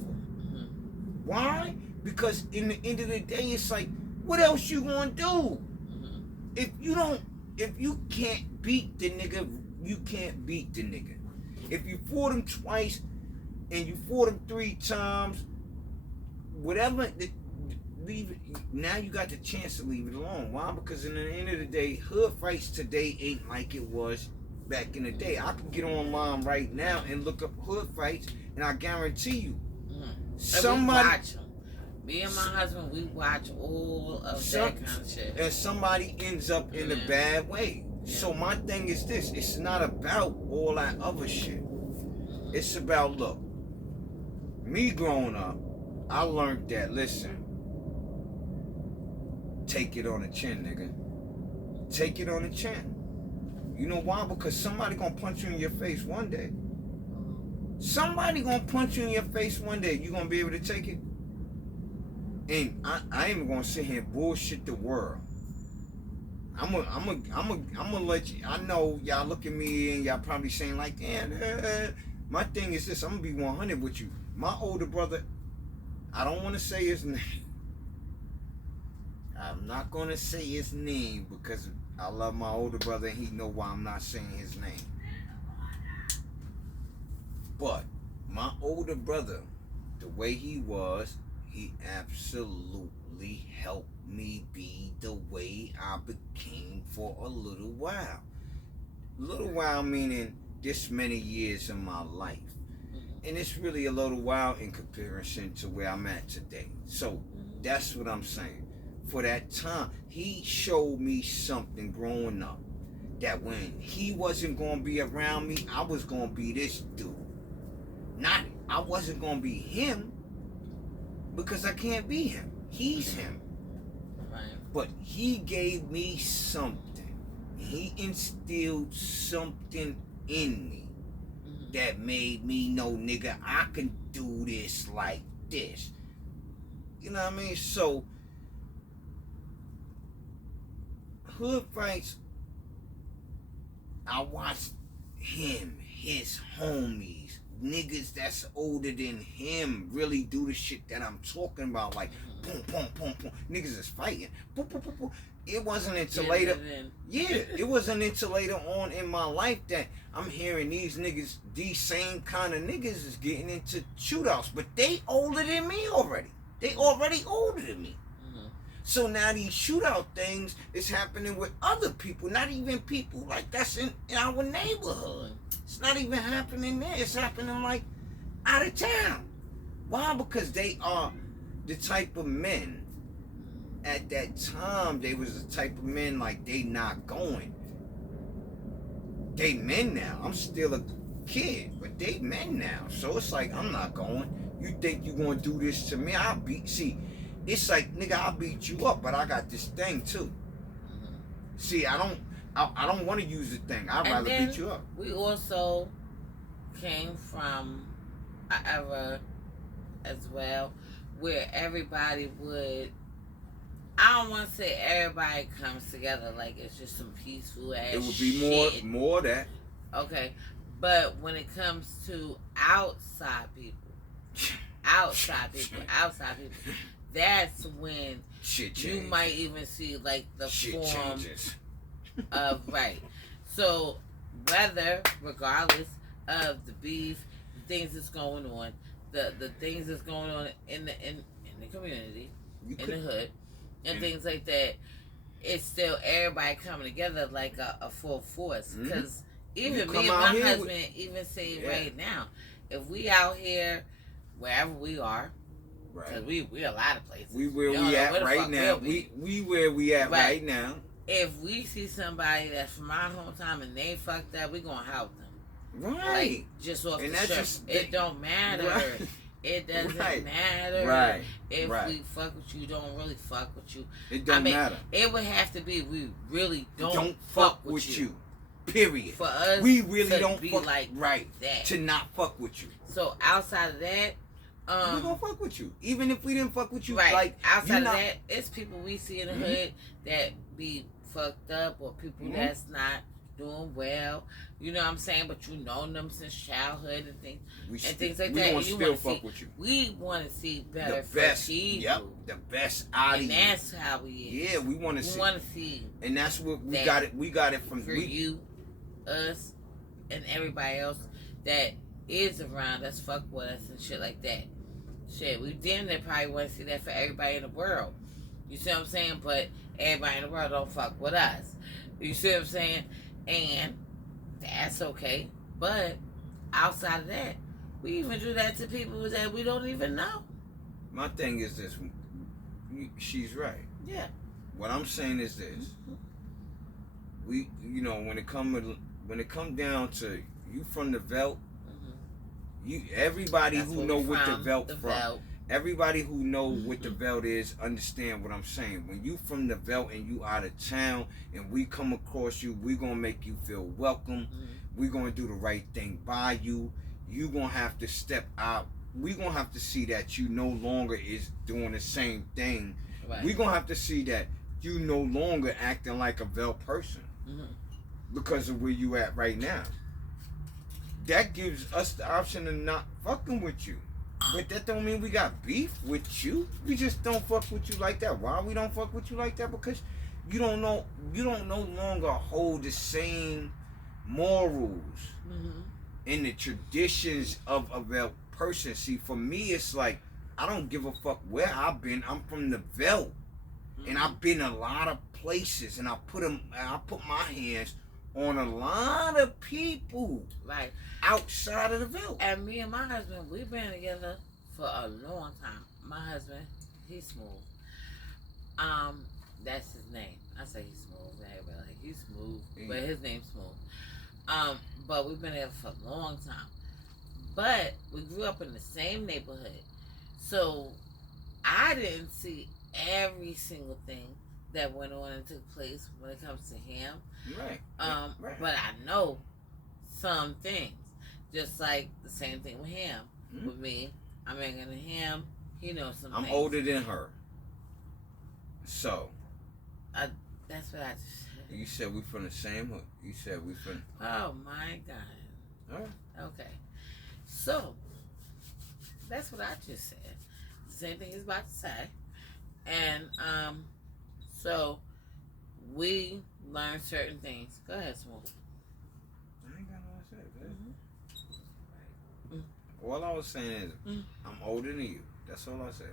Why? Because in the end of the day, it's like, what else you gonna do? If you can't beat the nigga, you can't beat the nigga. If you fought him twice and you fought him 3 times, whatever, leave it. Now you got the chance to leave it alone. Why? Because in the end of the day, hood fights today ain't like it was back in the day. I can get online right now and look up hood fights, and I guarantee you, somebody. Me and my husband, we watch all of that kind of shit. And somebody ends up in a bad way. Yeah. So my thing is this. It's not about all that other shit. It's about, look, me growing up, I learned that, listen, take it on the chin, nigga. Take it on the chin. You know why? Because somebody gonna punch you in your face one day. Somebody gonna punch you in your face one day. You gonna be able to take it? And I ain't gonna sit here and bullshit the world. I'm gonna let you. I know y'all look at me and y'all probably saying like, damn. My thing is this. I'm gonna be 100 with you. My older brother. I don't want to say his name. I'm not gonna say his name because I love my older brother and he know why I'm not saying his name. But my older brother, the way he was, he absolutely helped me be the way I became for a little while. A little while meaning this many years of my life. And it's really a little while in comparison to where I'm at today. So that's what I'm saying. For that time, he showed me something growing up. That when he wasn't going to be around me, I was going to be this dude. I wasn't going to be him. Because I can't be him. He's him. Right. But he gave me something. He instilled something in me that made me know, nigga, I can do this like this. You know what I mean? So, hood fights, I watched him, his homies, niggas that's older than him really do the shit that I'm talking about, like boom, boom, boom, boom. Niggas is fighting. Boom, boom, boom, boom. It wasn't until later. It wasn't until later on in my life that I'm hearing these niggas, these same kind of niggas is getting into shootouts, but they older than me already. They already older than me. So now these shootout things is happening with other people, not even people like that's in our neighborhood. It's not even happening there. It's happening like out of town. Why? Because they are the type of men. At that time, they was the type of men like they not going. They men now. I'm still a kid, but they men now. So it's like I'm not going. You think you gonna do this to me? I'll beat. See, it's like nigga, I'll beat you up, but I got this thing too. See, I don't want to use the thing. I'd rather beat you up. We also came from an era as well where everybody would, I don't want to say everybody comes together like it's just some peaceful ass shit. It would be more that. Okay. But when it comes to outside people, that's when you might even see like the form of right. So regardless of the beef, the things that's going on, the things that's going on in the community, in the hood, and things like that, it's still everybody coming together like a full force. Because even You me and come out my here husband even say right now, if we out here, wherever we are, because we a lot of places. We where we at right now. We where we at right now. If we see somebody that's from our hometown and they fucked up, we gonna help them. Right. Like, just off And the that's strip. just- It don't matter. Right. It doesn't Right. matter Right. if Right. we fuck with you, don't really fuck with you. It don't matter. It would have to be we really don't fuck with you. Period. For us, we really to don't be fuck like right that. to not fuck with you. So outside of that, we gonna fuck with you, even if we didn't fuck with you. Right. Like outside of that, it's people we see in the hood that be fucked up, or people that's not doing well. You know what I'm saying? But you know them since childhood and things like we that. Gonna and you still fuck with you. We want to see better The best. for people. Yep. The best out of you. And that's how we is. Yeah, we want to see. We want to see. And that's what we got it. We got it from you, us, and everybody else that is around us, fuck with us and shit like that. Shit, we damn near probably want to see that for everybody in the world. You see what I'm saying? But everybody in the world don't fuck with us. You see what I'm saying? And that's okay. But outside of that, we even do that to people that we don't even know. My thing is this. She's right. Yeah. What I'm saying is this. We, you know, when it come down to you from the Veld, everybody that's who know what the Veld from. Veld. Everybody who know what the Veld is understand what I'm saying. When you from the Veld and you out of town and we come across you, we gonna make you feel welcome. We gonna do the right thing by you. You gonna have to step out. We gonna have to see that you no longer is doing the same thing. Right. We gonna have to see that you no longer acting like a Veld person because of where you at right now. That gives us the option of not fucking with you. But that don't mean we got beef with you. We just don't fuck with you like that. Why we don't fuck with you like that? Because you don't no longer hold the same morals and the traditions of a person. See, for me, it's like I don't give a fuck where I've been. I'm from the Veld, and I've been a lot of places, and I put my hands on a lot of people outside of the Veld. And me and my husband, we've been together for a long time. My husband, he's smooth. That's his name. I say he's smooth. Everybody like he's smooth, but his name's smooth. But we've been together for a long time. But we grew up in the same neighborhood, so I didn't see every single thing that went on and took place when it comes to him. Right. But I know some things. Just like the same thing with him. With me, I'm younger than him. He knows some things. I'm older than her. So. That's what I just said. You said we from the same hood. You said we from. Oh my God. All right. Okay. So, that's what I just said. The same thing he's about to say. And, so, we learn certain things. Go ahead, Smooth. I ain't got no to say, man. All I was saying is, I'm older than you. That's all I said.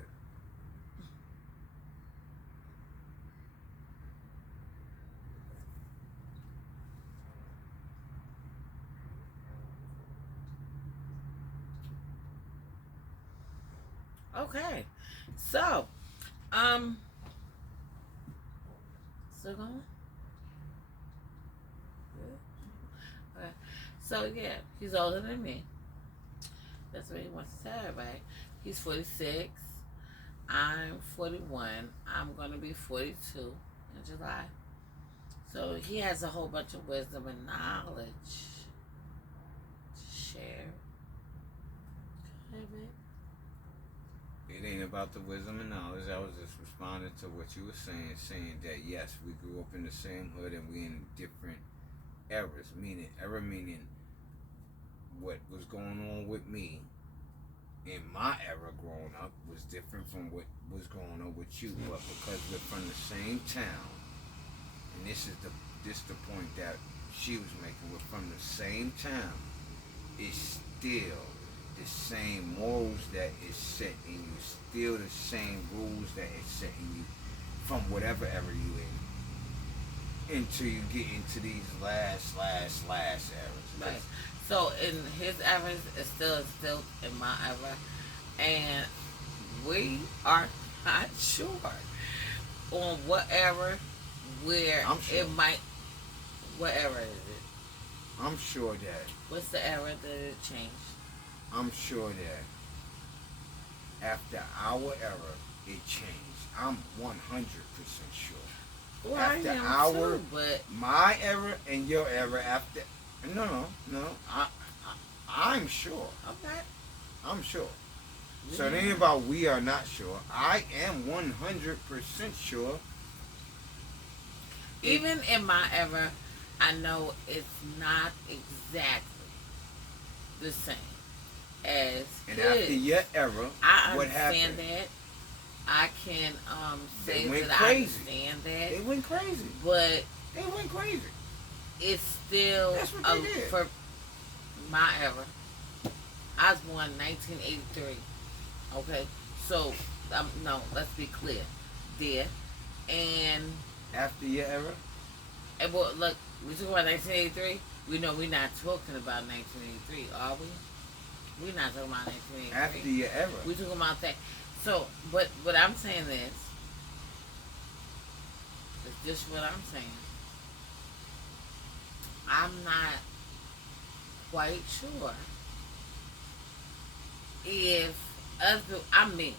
Okay. So, still going? Good. Okay. So, yeah, he's older than me. That's what he wants to tell everybody. He's 46. I'm 41. I'm going to be 42 in July. So, he has a whole bunch of wisdom and knowledge to share. Okay, babe? It ain't about the wisdom and knowledge. I was just responding to what you were saying that yes, we grew up in the same hood and we in different eras. Meaning what was going on with me in my era growing up was different from what was going on with you. But because we're from the same town, and this is the point that she was making, we're from the same town, it's still the same morals that is set in you, still the same rules that is set in you from whatever era you in. until you get into these last eras. Right. So in his eras, it's still in my era, and we are not sure on what era where I'm sure. it might. What era is it? I'm sure that. What's the era that it changed? I'm sure that after our era, it changed. I'm 100% sure. Well, After I am our, too, but my era and your era, after, no, I'm sure. okay. I'm sure. So it ain't about we are not sure. I am 100% sure. Even in my era, I know it's not exactly the same as And his. after your era, I what understand happened? that. I can say They went that crazy. I understand that, They went crazy. but They went crazy. it's still That's what they did. for my era. I was born in 1983. Okay, so no, let's be clear, there, and After your era, well, look, we talking about 1983. We know we're not talking about 1983, are we? We're not talking about 1983. after your era. We're talking about that. So, but what I'm saying is just what I'm saying. I'm not quite sure if I mean,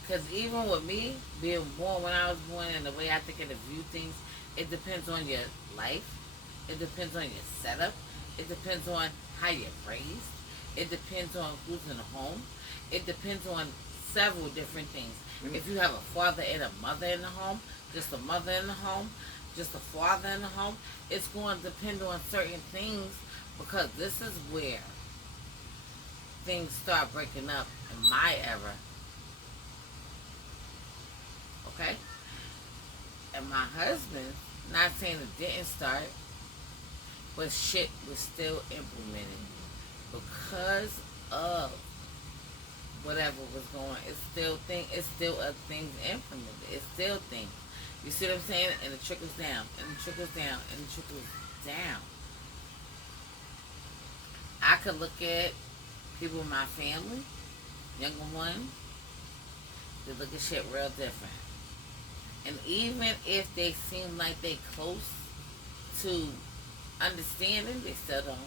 because even with me being born when I was born and the way I think and view things, it depends on your life. It depends on your setup. It depends on how you're raised. It depends on who's in the home. It depends on several different things. If you have a father and a mother in the home, just a mother in the home, just a father in the home, it's going to depend on certain things, because this is where things start breaking up in my era. Okay? And my husband, not saying it didn't start, but shit was still implemented because of whatever was going. It's still a things implemented. It's still things. You see what I'm saying? And it trickles down, and it trickles down, and it trickles down. I could look at people in my family, younger ones, they look at shit real different. And even if they seem like they close to understanding, they still don't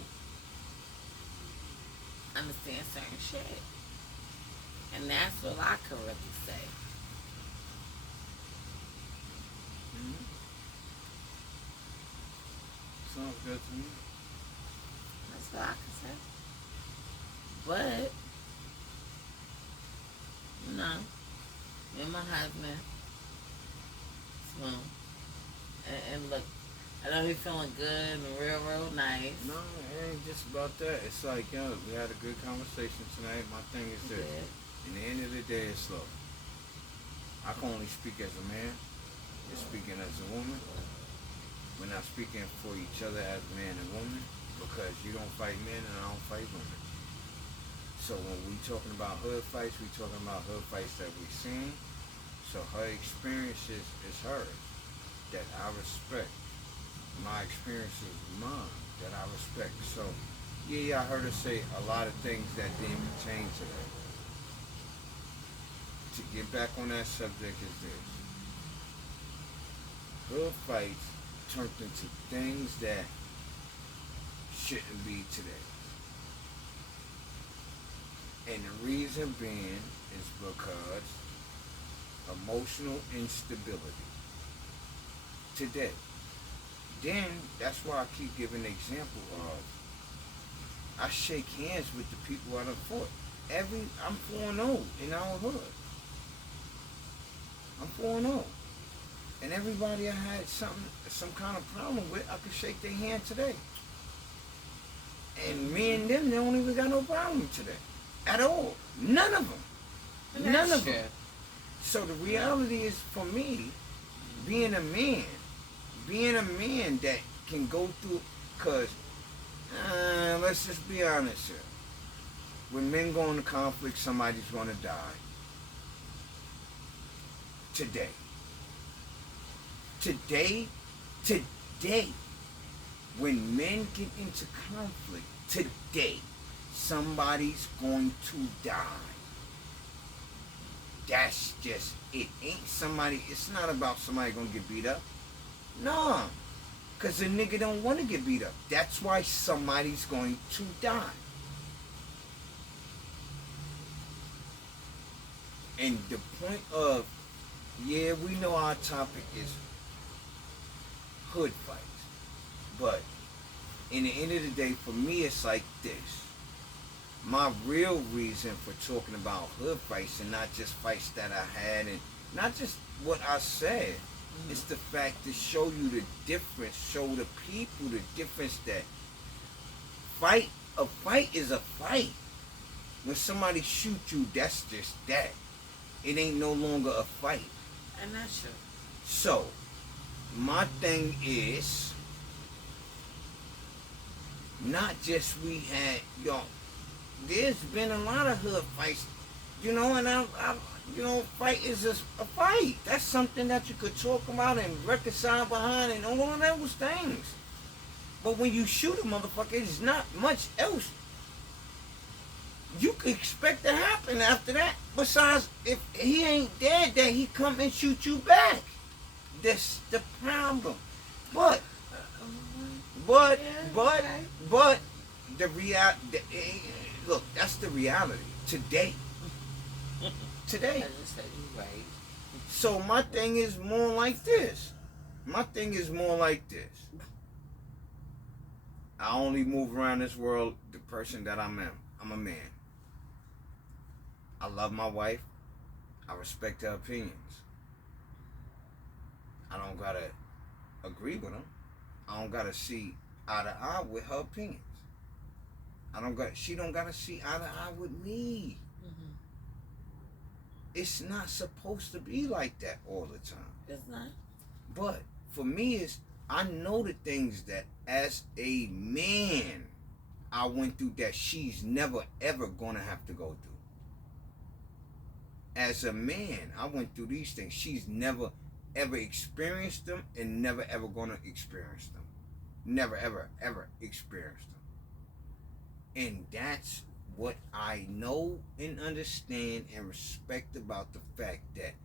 understand certain shit. And that's what I could really say. Mm-hmm. Sounds good to me. That's what I could say. But, you know, me and my husband, smooth. And look, I know he's feeling good and real nice. No, it ain't just about that. It's like, yo, we had a good conversation tonight. My thing is this. In the end of the day, it's slow. I can only speak as a man. You're speaking as a woman. We're not speaking for each other as man and woman, because you don't fight men and I don't fight women. So when we talking about hood fights, we talking about hood fights that we've seen. So her experiences is hers, that I respect. My experience is mine, that I respect. So, yeah, I heard her say a lot of things that didn't pertain to that. To get back on that subject is this. Hood fights turned into things that shouldn't be today. And the reason being is because emotional instability today. Then that's why I keep giving the example of I shake hands with the people I done fought. I'm 4-0 in our hood. I'm 4-0. And everybody I had some kind of problem with, I could shake their hand today. And me and them, they don't even got no problem today. At all. None of them. None of them. So the reality is, for me, being a man that can go through, because, let's just be honest here. When men go into conflict, somebody's going to die. Today. Today, when men get into conflict, today, somebody's going to die. That's just it. Ain't somebody, it's not about somebody gonna get beat up. No. Because the nigga don't want to get beat up. That's why somebody's going to die. And the point of, yeah, we know our topic is hood fights. But in the end of the day, for me, it's like this. My real reason for talking about hood fights and not just fights that I had and not just what I said, it's the fact to show you the difference, show the people the difference that a fight is a fight. When somebody shoots you, that's just that. It ain't no longer a fight. And that's true. So, my thing is, not just we had, there's been a lot of hood fights, and fight is just a fight. That's something that you could talk about and reconcile behind and all of those things. But when you shoot a motherfucker, there's not much else you could expect to happen after that. Besides, if he ain't dead, then he come and shoot you back. That's the problem. But the reality. Look, that's the reality today. Today. Right. So my thing is more like this. I only move around this world the person that I am. I'm a man. I love my wife. I respect her opinions. I don't gotta agree with them. I don't gotta see eye to eye with her opinions. She don't gotta see eye to eye with me. Mm-hmm. It's not supposed to be like that all the time. It's not. But for me, I know the things that as a man I went through that she's never ever gonna have to go through. As a man, I went through these things. She's never ever experienced them and never ever gonna experience them. Never ever ever experienced them. And that's what I know and understand and respect about the fact that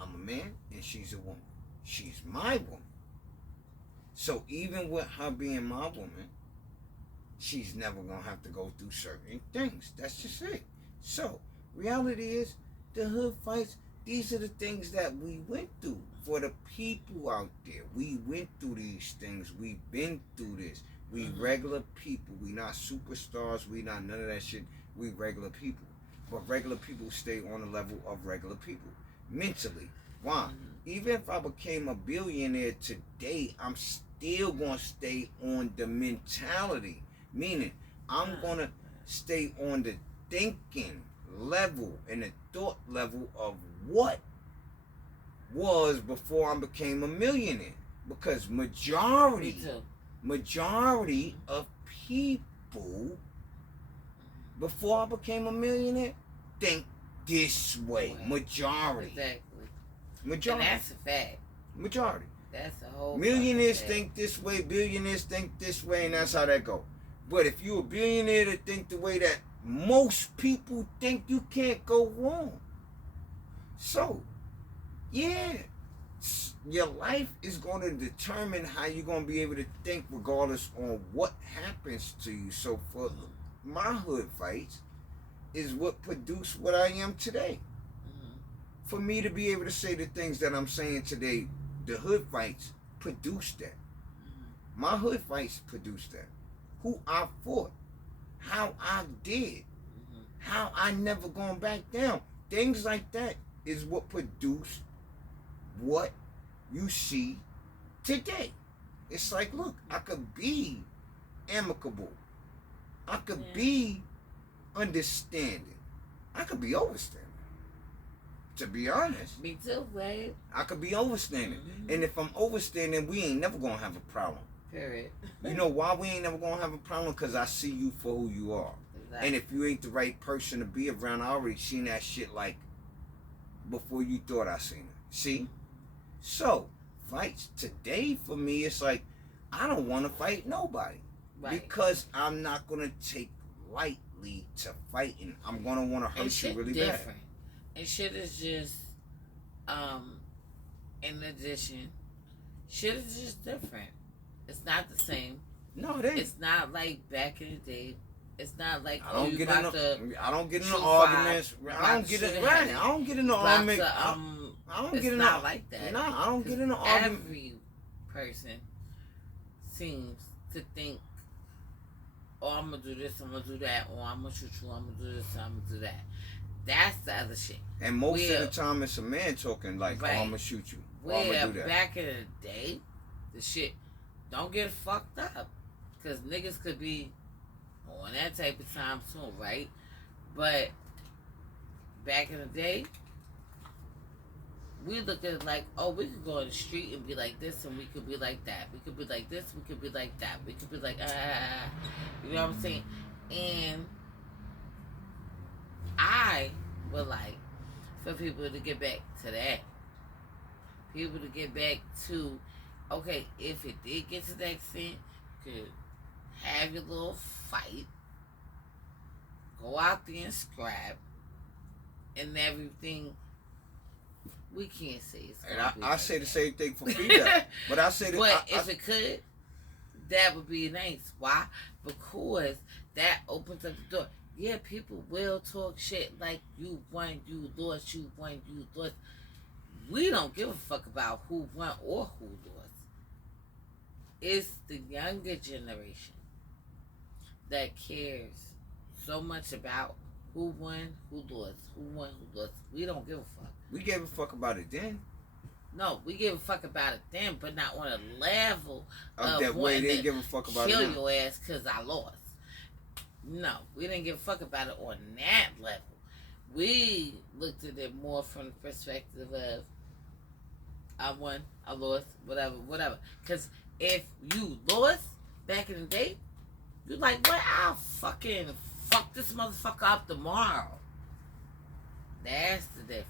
I'm a man and she's a woman. She's my woman. So even with her being my woman, she's never gonna have to go through certain things. That's just it. So reality is, the hood fights, these are the things that we went through. For the people out there, we went through these things. We've been through this. We regular people. We not superstars. We not none of that shit. We regular people. But regular people stay on the level of regular people. Mentally. Why? Even if I became a billionaire today, I'm still going to stay on the mentality. Meaning, I'm going to stay on the thinking level and the thought level of what was before I became a millionaire. Because majority of people before I became a millionaire think this way. Majority. Exactly. Majority. And that's a fact. Majority. That's a whole millionaires think this way, billionaires think this way, and that's how that go. But if you're a billionaire that think the way that most people think, you can't go wrong. So, yeah, your life is going to determine how you're going to be able to think regardless on what happens to you. So for my hood fights is what produced what I am today. For me to be able to say the things that I'm saying today, the hood fights produced that. My hood fights produced that. Who I fought, how I did, how I never gone back down. Things like that is what produced what you see today. It's like, look, I could be amicable. I could be understanding. I could be overstanding. To be honest. Me too, babe. I could be overstanding. And if I'm overstanding, we ain't never gonna have a problem. Period. You know why we ain't never gonna have a problem? Because I see you for who you are. Exactly. And if you ain't the right person to be around, I already seen that shit like before you thought I seen it. See? So, fights today for me, it's like I don't want to fight nobody. Right. Because I'm not gonna take lightly to fighting. I'm gonna want to hurt you really different. bad. And shit is just, in addition, shit is just different. It's not the same. No, it ain't. It's not like back in the day. It's not like I don't get into arguments. I don't get into arguments. I don't get into not like that. No, I don't get into arguments. Every person seems to think, oh, I'm gonna do this, I'm gonna do that, or I'm gonna shoot you, I'm gonna do this, I'm gonna do that. That's the other shit. And most of the time, it's a man talking like, right. Oh, I'm gonna shoot you. Or I'm gonna do that. Back in the day, the shit don't get fucked up, because niggas could be on that type of time soon, right? But back in the day, we look at it like, oh, we could go on the street and be like this, and we could be like that. We could be like this, we could be like that. We could be like, you know what I'm saying? And I would like for people to get back to that. People to get back to, okay, if it did get to that extent, you could have your little fight, go out there and scrap, and everything. We can't say it's and I say the same thing for female. But I say that. But if it could, that would be nice. Why? Because that opens up the door. Yeah, people will talk shit like you won, you lost, you won, you lost. We don't give a fuck about who won or who lost. It's the younger generation that cares so much about who won, who lost, who won, who lost. We don't give a fuck. We gave a fuck about it then. No, we give a fuck about it then, but not on a level of that way. They didn't give a fuck about it. Kill your ass because I lost. No, we didn't give a fuck about it on that level. We looked at it more from the perspective of I won, I lost, whatever. Because if you lost back in the day, you're like, what? I'll fucking fuck this motherfucker up tomorrow. That's the difference.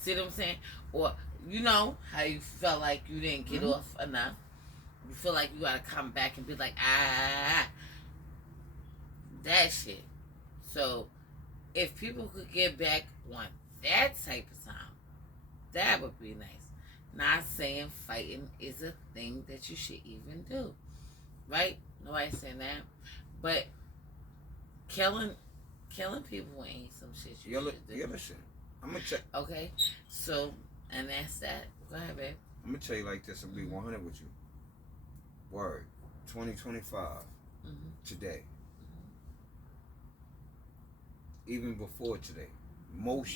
See what I'm saying? Or, you know, how you felt like you didn't get off enough. You feel like you gotta come back and be like, that shit. So, if people could get back on that type of time, that would be nice. Not saying fighting is a thing that you should even do. Right? Nobody's saying that. But killing people ain't some shit you should do. Listen. I'm gonna check. Okay, so, and that's that. Go ahead, babe. I'm gonna tell you like this and be 100 with you. Word. 2025. Today. Even before today. Most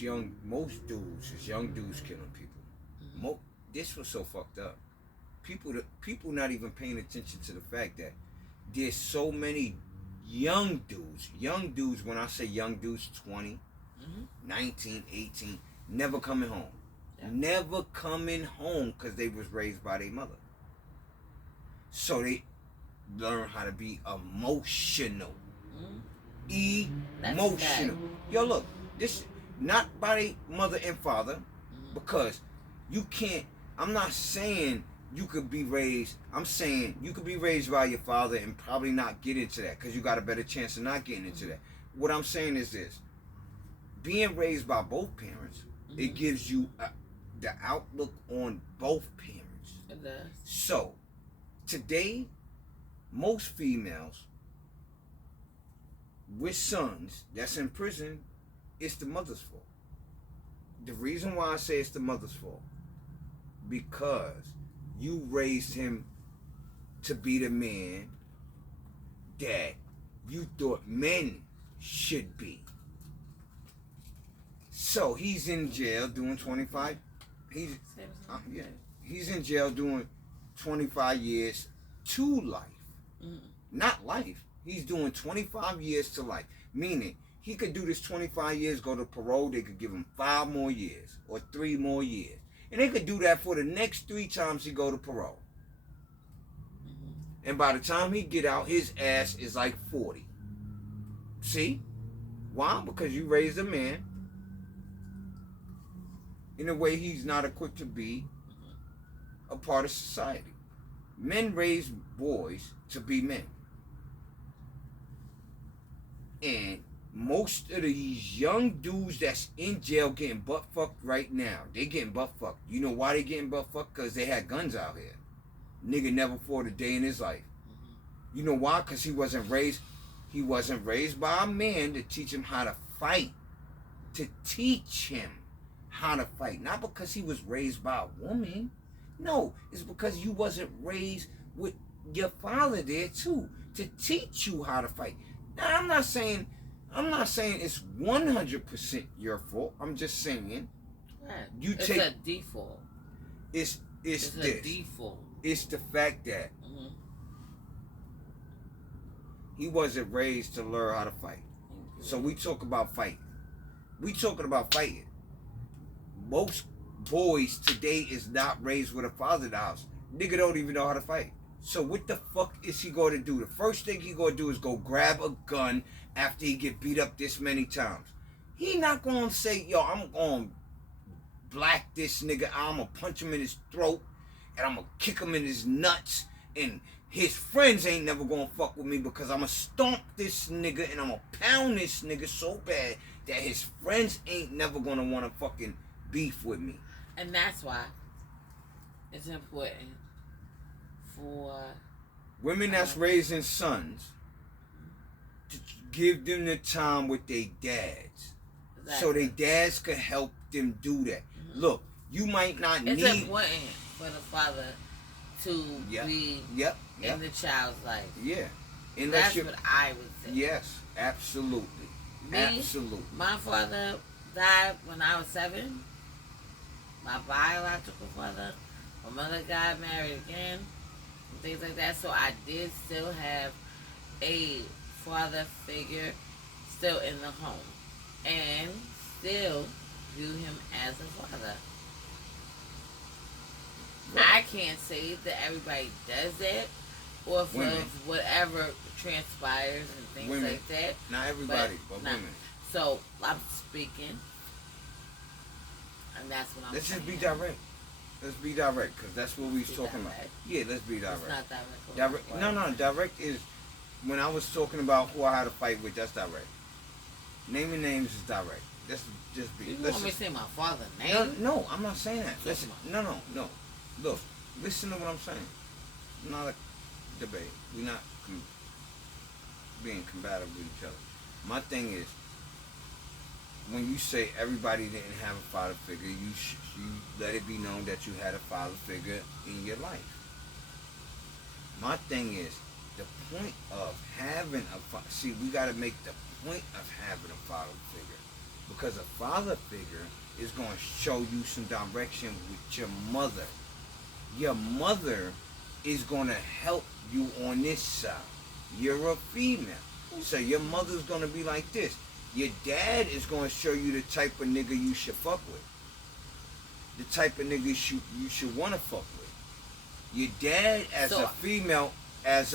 dudes is young dudes killing people. This was so fucked up. People not even paying attention to the fact that there's so many young dudes, when I say young dudes, 20, 19, 18, never coming home. Yeah. Never coming home because they was raised by their mother. So they learn how to be emotional. Emotional. Yo, look, this not by their mother and father, because you can't, I'm not saying you could be raised, I'm saying you could be raised by your father and probably not get into that because you got a better chance of not getting into that. What I'm saying is this. Being raised by both parents, it gives you the outlook on both parents. It does. So, today, most females with sons that's in prison, it's the mother's fault. The reason why I say it's the mother's fault, because you raised him to be the man that you thought men should be. So he's in jail doing 25. He's in jail doing 25 years to life. Not life. He's doing 25 years to life. Meaning, he could do this 25 years, go to parole. They could give him 5 more years or 3 more years. And they could do that for the next 3 times he go to parole. And by the time he get out, his ass is like 40. See? Why? Because you raised a man in a way he's not equipped to be a part of society. Men raise boys to be men. And most of these young dudes that's in jail getting butt fucked right now, they getting butt fucked. You know why they getting butt fucked? Because they had guns out here. Nigga never fought a day in his life. You know why? Because he wasn't raised by a man to teach him how to fight. To teach him how to fight. Not because he was raised by a woman. No, it's because you wasn't raised with your father there too. To teach you how to fight. Now I'm not saying it's 100% your fault. I'm just saying it's a default. It's this. A default. It's the fact that he wasn't raised to learn how to fight. So we talk about fighting. We talking about fighting. Most boys today is not raised with a father in the house. Nigga don't even know how to fight. So what the fuck is he going to do? The first thing he going to do is go grab a gun after he get beat up this many times. He not going to say, yo, I'm going to black this nigga. I'm going to punch him in his throat. And I'm going to kick him in his nuts. And his friends ain't never going to fuck with me because I'm going to stomp this nigga and I'm going to pound this nigga so bad that his friends ain't never going to want to fucking beef with me. And that's why it's important for women that's raising sons to give them the time with their dads. Exactly. So their dads could help them do that. Look, you might not need... It's important for the father to be in the child's life. Yeah. That's what I would say. Yes, absolutely. Absolutely. My father died when I was 7. My biological father. My mother got married again. And things like that. So I did still have a father figure still in the home. And still view him as a father. I can't say that everybody does that, or for whatever transpires and things like that. Not everybody, but women. So I'm speaking, and that's what I'm Let's saying. just be direct. Let's be direct, because that's what we was talking about. Yeah, let's be direct. It's not direct. No, direct is, when I was talking about who I had to fight with, that's direct. Naming names is direct. Let's just be. You want me to say my father's name? No, I'm not saying that. Listen, no. Look, listen to what I'm saying. Not a debate. We're not being combative with each other. My thing is, when you say everybody didn't have a father figure, you let it be known that you had a father figure in your life. My thing is, the point of having we got to make the point of having a father figure, because a father figure is going to show you some direction with your mother. Your mother is going to help you on this side. You're a female, so your mother's going to be like this. Your dad is going to show you the type of nigga you should fuck with, the type of nigga you should want to fuck with. Your dad as a female, let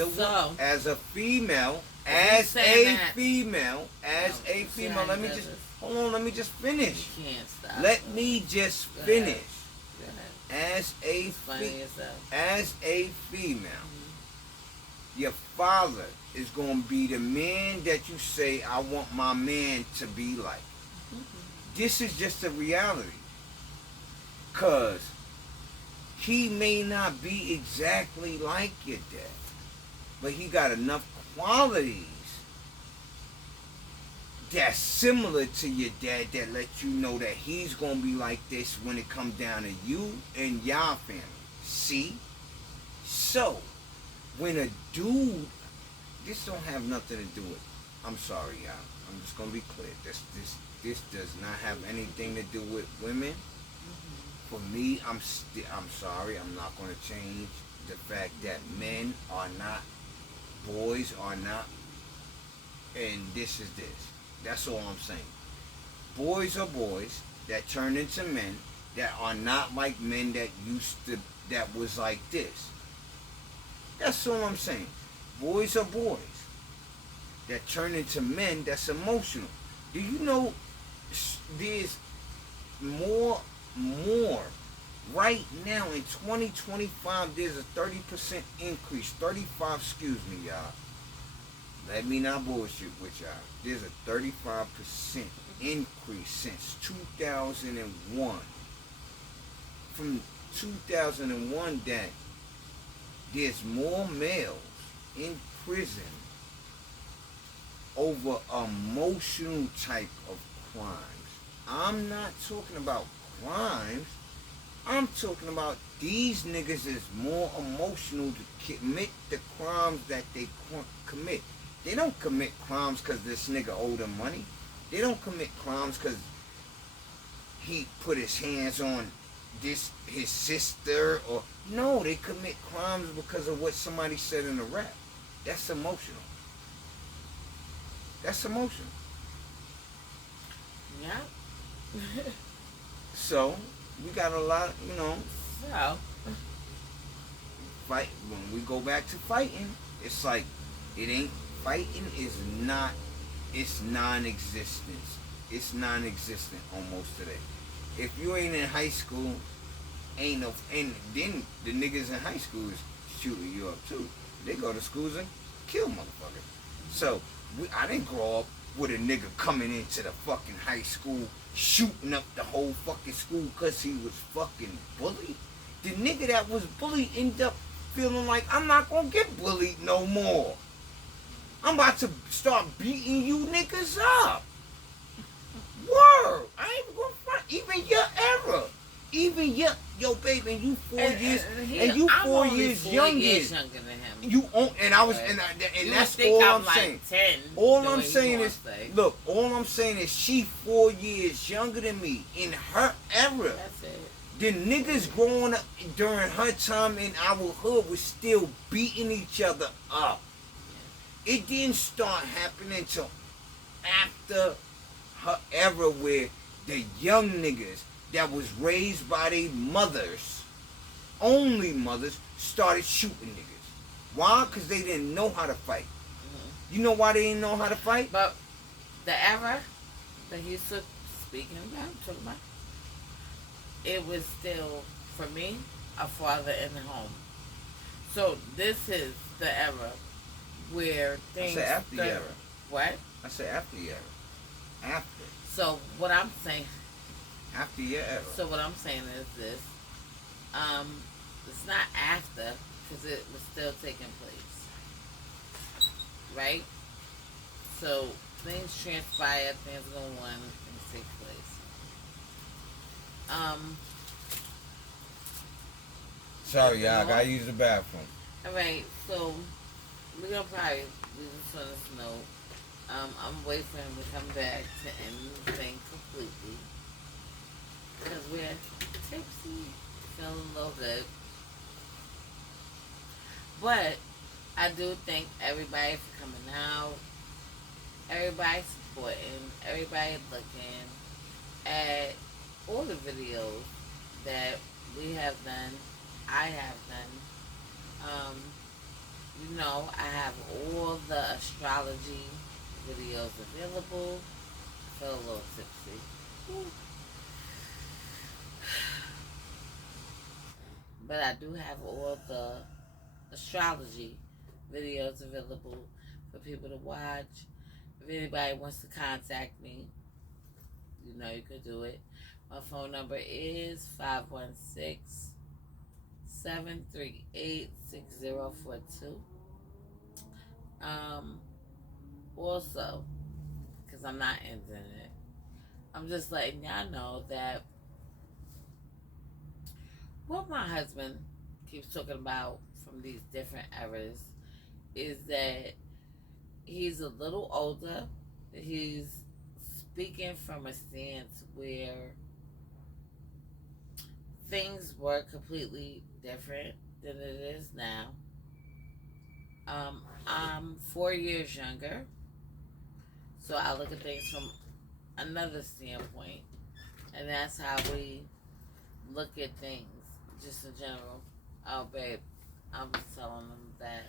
me just finish. You can't stop. Let me just finish. As a female, your father is going to be the man that you say, I want my man to be like. This is just a reality. Because he may not be exactly like your dad, but he got enough qualities that's similar to your dad that let you know that he's going to be like this when it comes down to you and y'all family. See? So, when a dude, this don't have nothing to do with, I'm sorry y'all, I'm just going to be clear. This does not have anything to do with women. For me, I'm sorry, I'm not going to change the fact that men are not, boys are not, and this is this. That's all I'm saying. Boys are boys that turn into men that are not like men that was like this. That's all I'm saying. Boys are boys that turn into men that's emotional. Do you know there's more Right now in 2025, there's a 30% increase. 35, excuse me, y'all. Let me not bullshit with y'all. There's a 35% increase since 2001. From 2001, that there's more males in prison over emotional type of crimes. I'm not talking about crimes. I'm talking about these niggas is more emotional to commit the crimes that they commit. They don't commit crimes because this nigga owed them money. They don't commit crimes because he put his hands on his sister, or no, they commit crimes because of what somebody said in a rap. That's emotional. That's emotional. Yeah. So we got a lot, So fight. When we go back to fighting, it's like it ain't fighting is not. It's non-existent. It's non-existent almost today. If you ain't in high school, ain't no, and then the niggas in high school is shooting you up too. They go to schools and kill motherfuckers. So I didn't grow up with a nigga coming into the fucking high school shooting up the whole fucking school because he was fucking bullied. The nigga that was bullied ended up feeling like, I'm not gonna get bullied no more. I'm about to start beating you niggas up. Word. I ain't gonna front. Even your era. Even yo baby, and you 4 years, and you 4 years younger. Younger than him. You own, and I was, and that's all I'm saying. 10, all I'm saying is, look, all I'm saying is she 4 years younger than me in her era. That's it. The niggas growing up during her time in our hood was still beating each other up. It didn't start happening until after her era, where the young niggas that was raised by their mothers, only mothers, started shooting niggas. Why? Because they didn't know how to fight. Mm-hmm. You know why they didn't know how to fight? But the era that he's speaking about, it was still, for me, a father in the home. So this is the era where things... I said after the era. What? I said after the era. After. So what I'm saying... After your era. So what I'm saying is this. It's not after, because it was still taking place. Right? So things transpire, things go on, things take place. Sorry, y'all, I gotta use the bathroom. Alright, so we're gonna probably leave this on this note. I'm waiting for him to come back to end the thing completely. Because we're tipsy, feeling a little good. But I do thank everybody for coming out, everybody supporting, everybody looking at all the videos that we have done, I have done. I have all the astrology videos available. I feel a little tipsy. But I do have all the astrology videos available for people to watch. If anybody wants to contact me, you can do it. My phone number is 516-738-6042. Also, because I'm not ending it, I'm just letting y'all know that what my husband keeps talking about from these different eras is that he's a little older. He's speaking from a stance where things were completely different than it is now. I'm 4 years younger, so I look at things from another standpoint, and that's how we look at things, just in general. Oh, babe, I'm just telling them that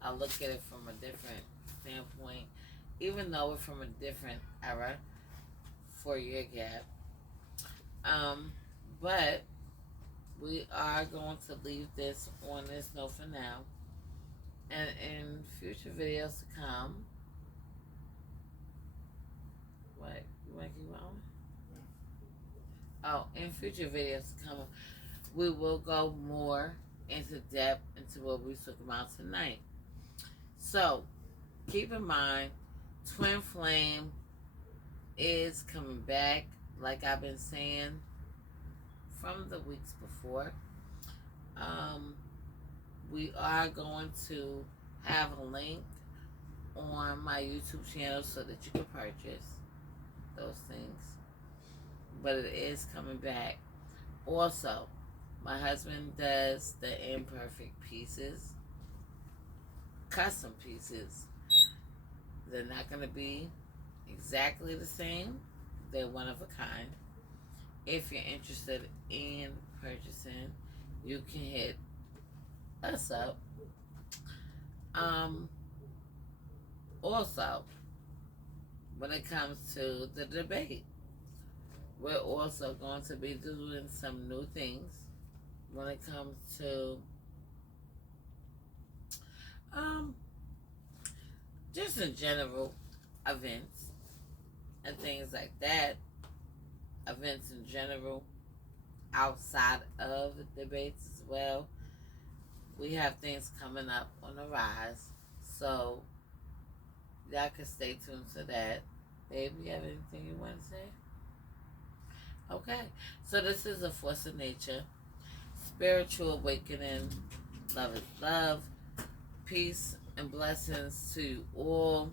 I look at it from a different standpoint, even though we're from a different era, 4 year gap. But we are going to leave this on this note for now. And in future videos to come, what, you want to keep on? Oh, in future videos to come, we will go more into depth into what we talked about tonight. So, keep in mind, Twin Flame is coming back, like I've been saying from the weeks before. We are going to have a link on my YouTube channel so that you can purchase those things. But it is coming back. Also, my husband does the imperfect pieces, custom pieces. They're not going to be exactly the same. They're one of a kind. If you're interested in purchasing, you can hit us up. Also, when it comes to the debate, we're also going to be doing some new things when it comes to just in general events and things like that. Events in general outside of debates as well. We have things coming up on the rise, so y'all can stay tuned to that. Babe, you have anything you want to say? Okay, so this is a Force of Nature, Spiritual Awakening, Love is Love, peace and blessings to you all,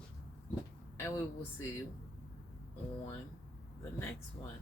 and we will see you on the next one.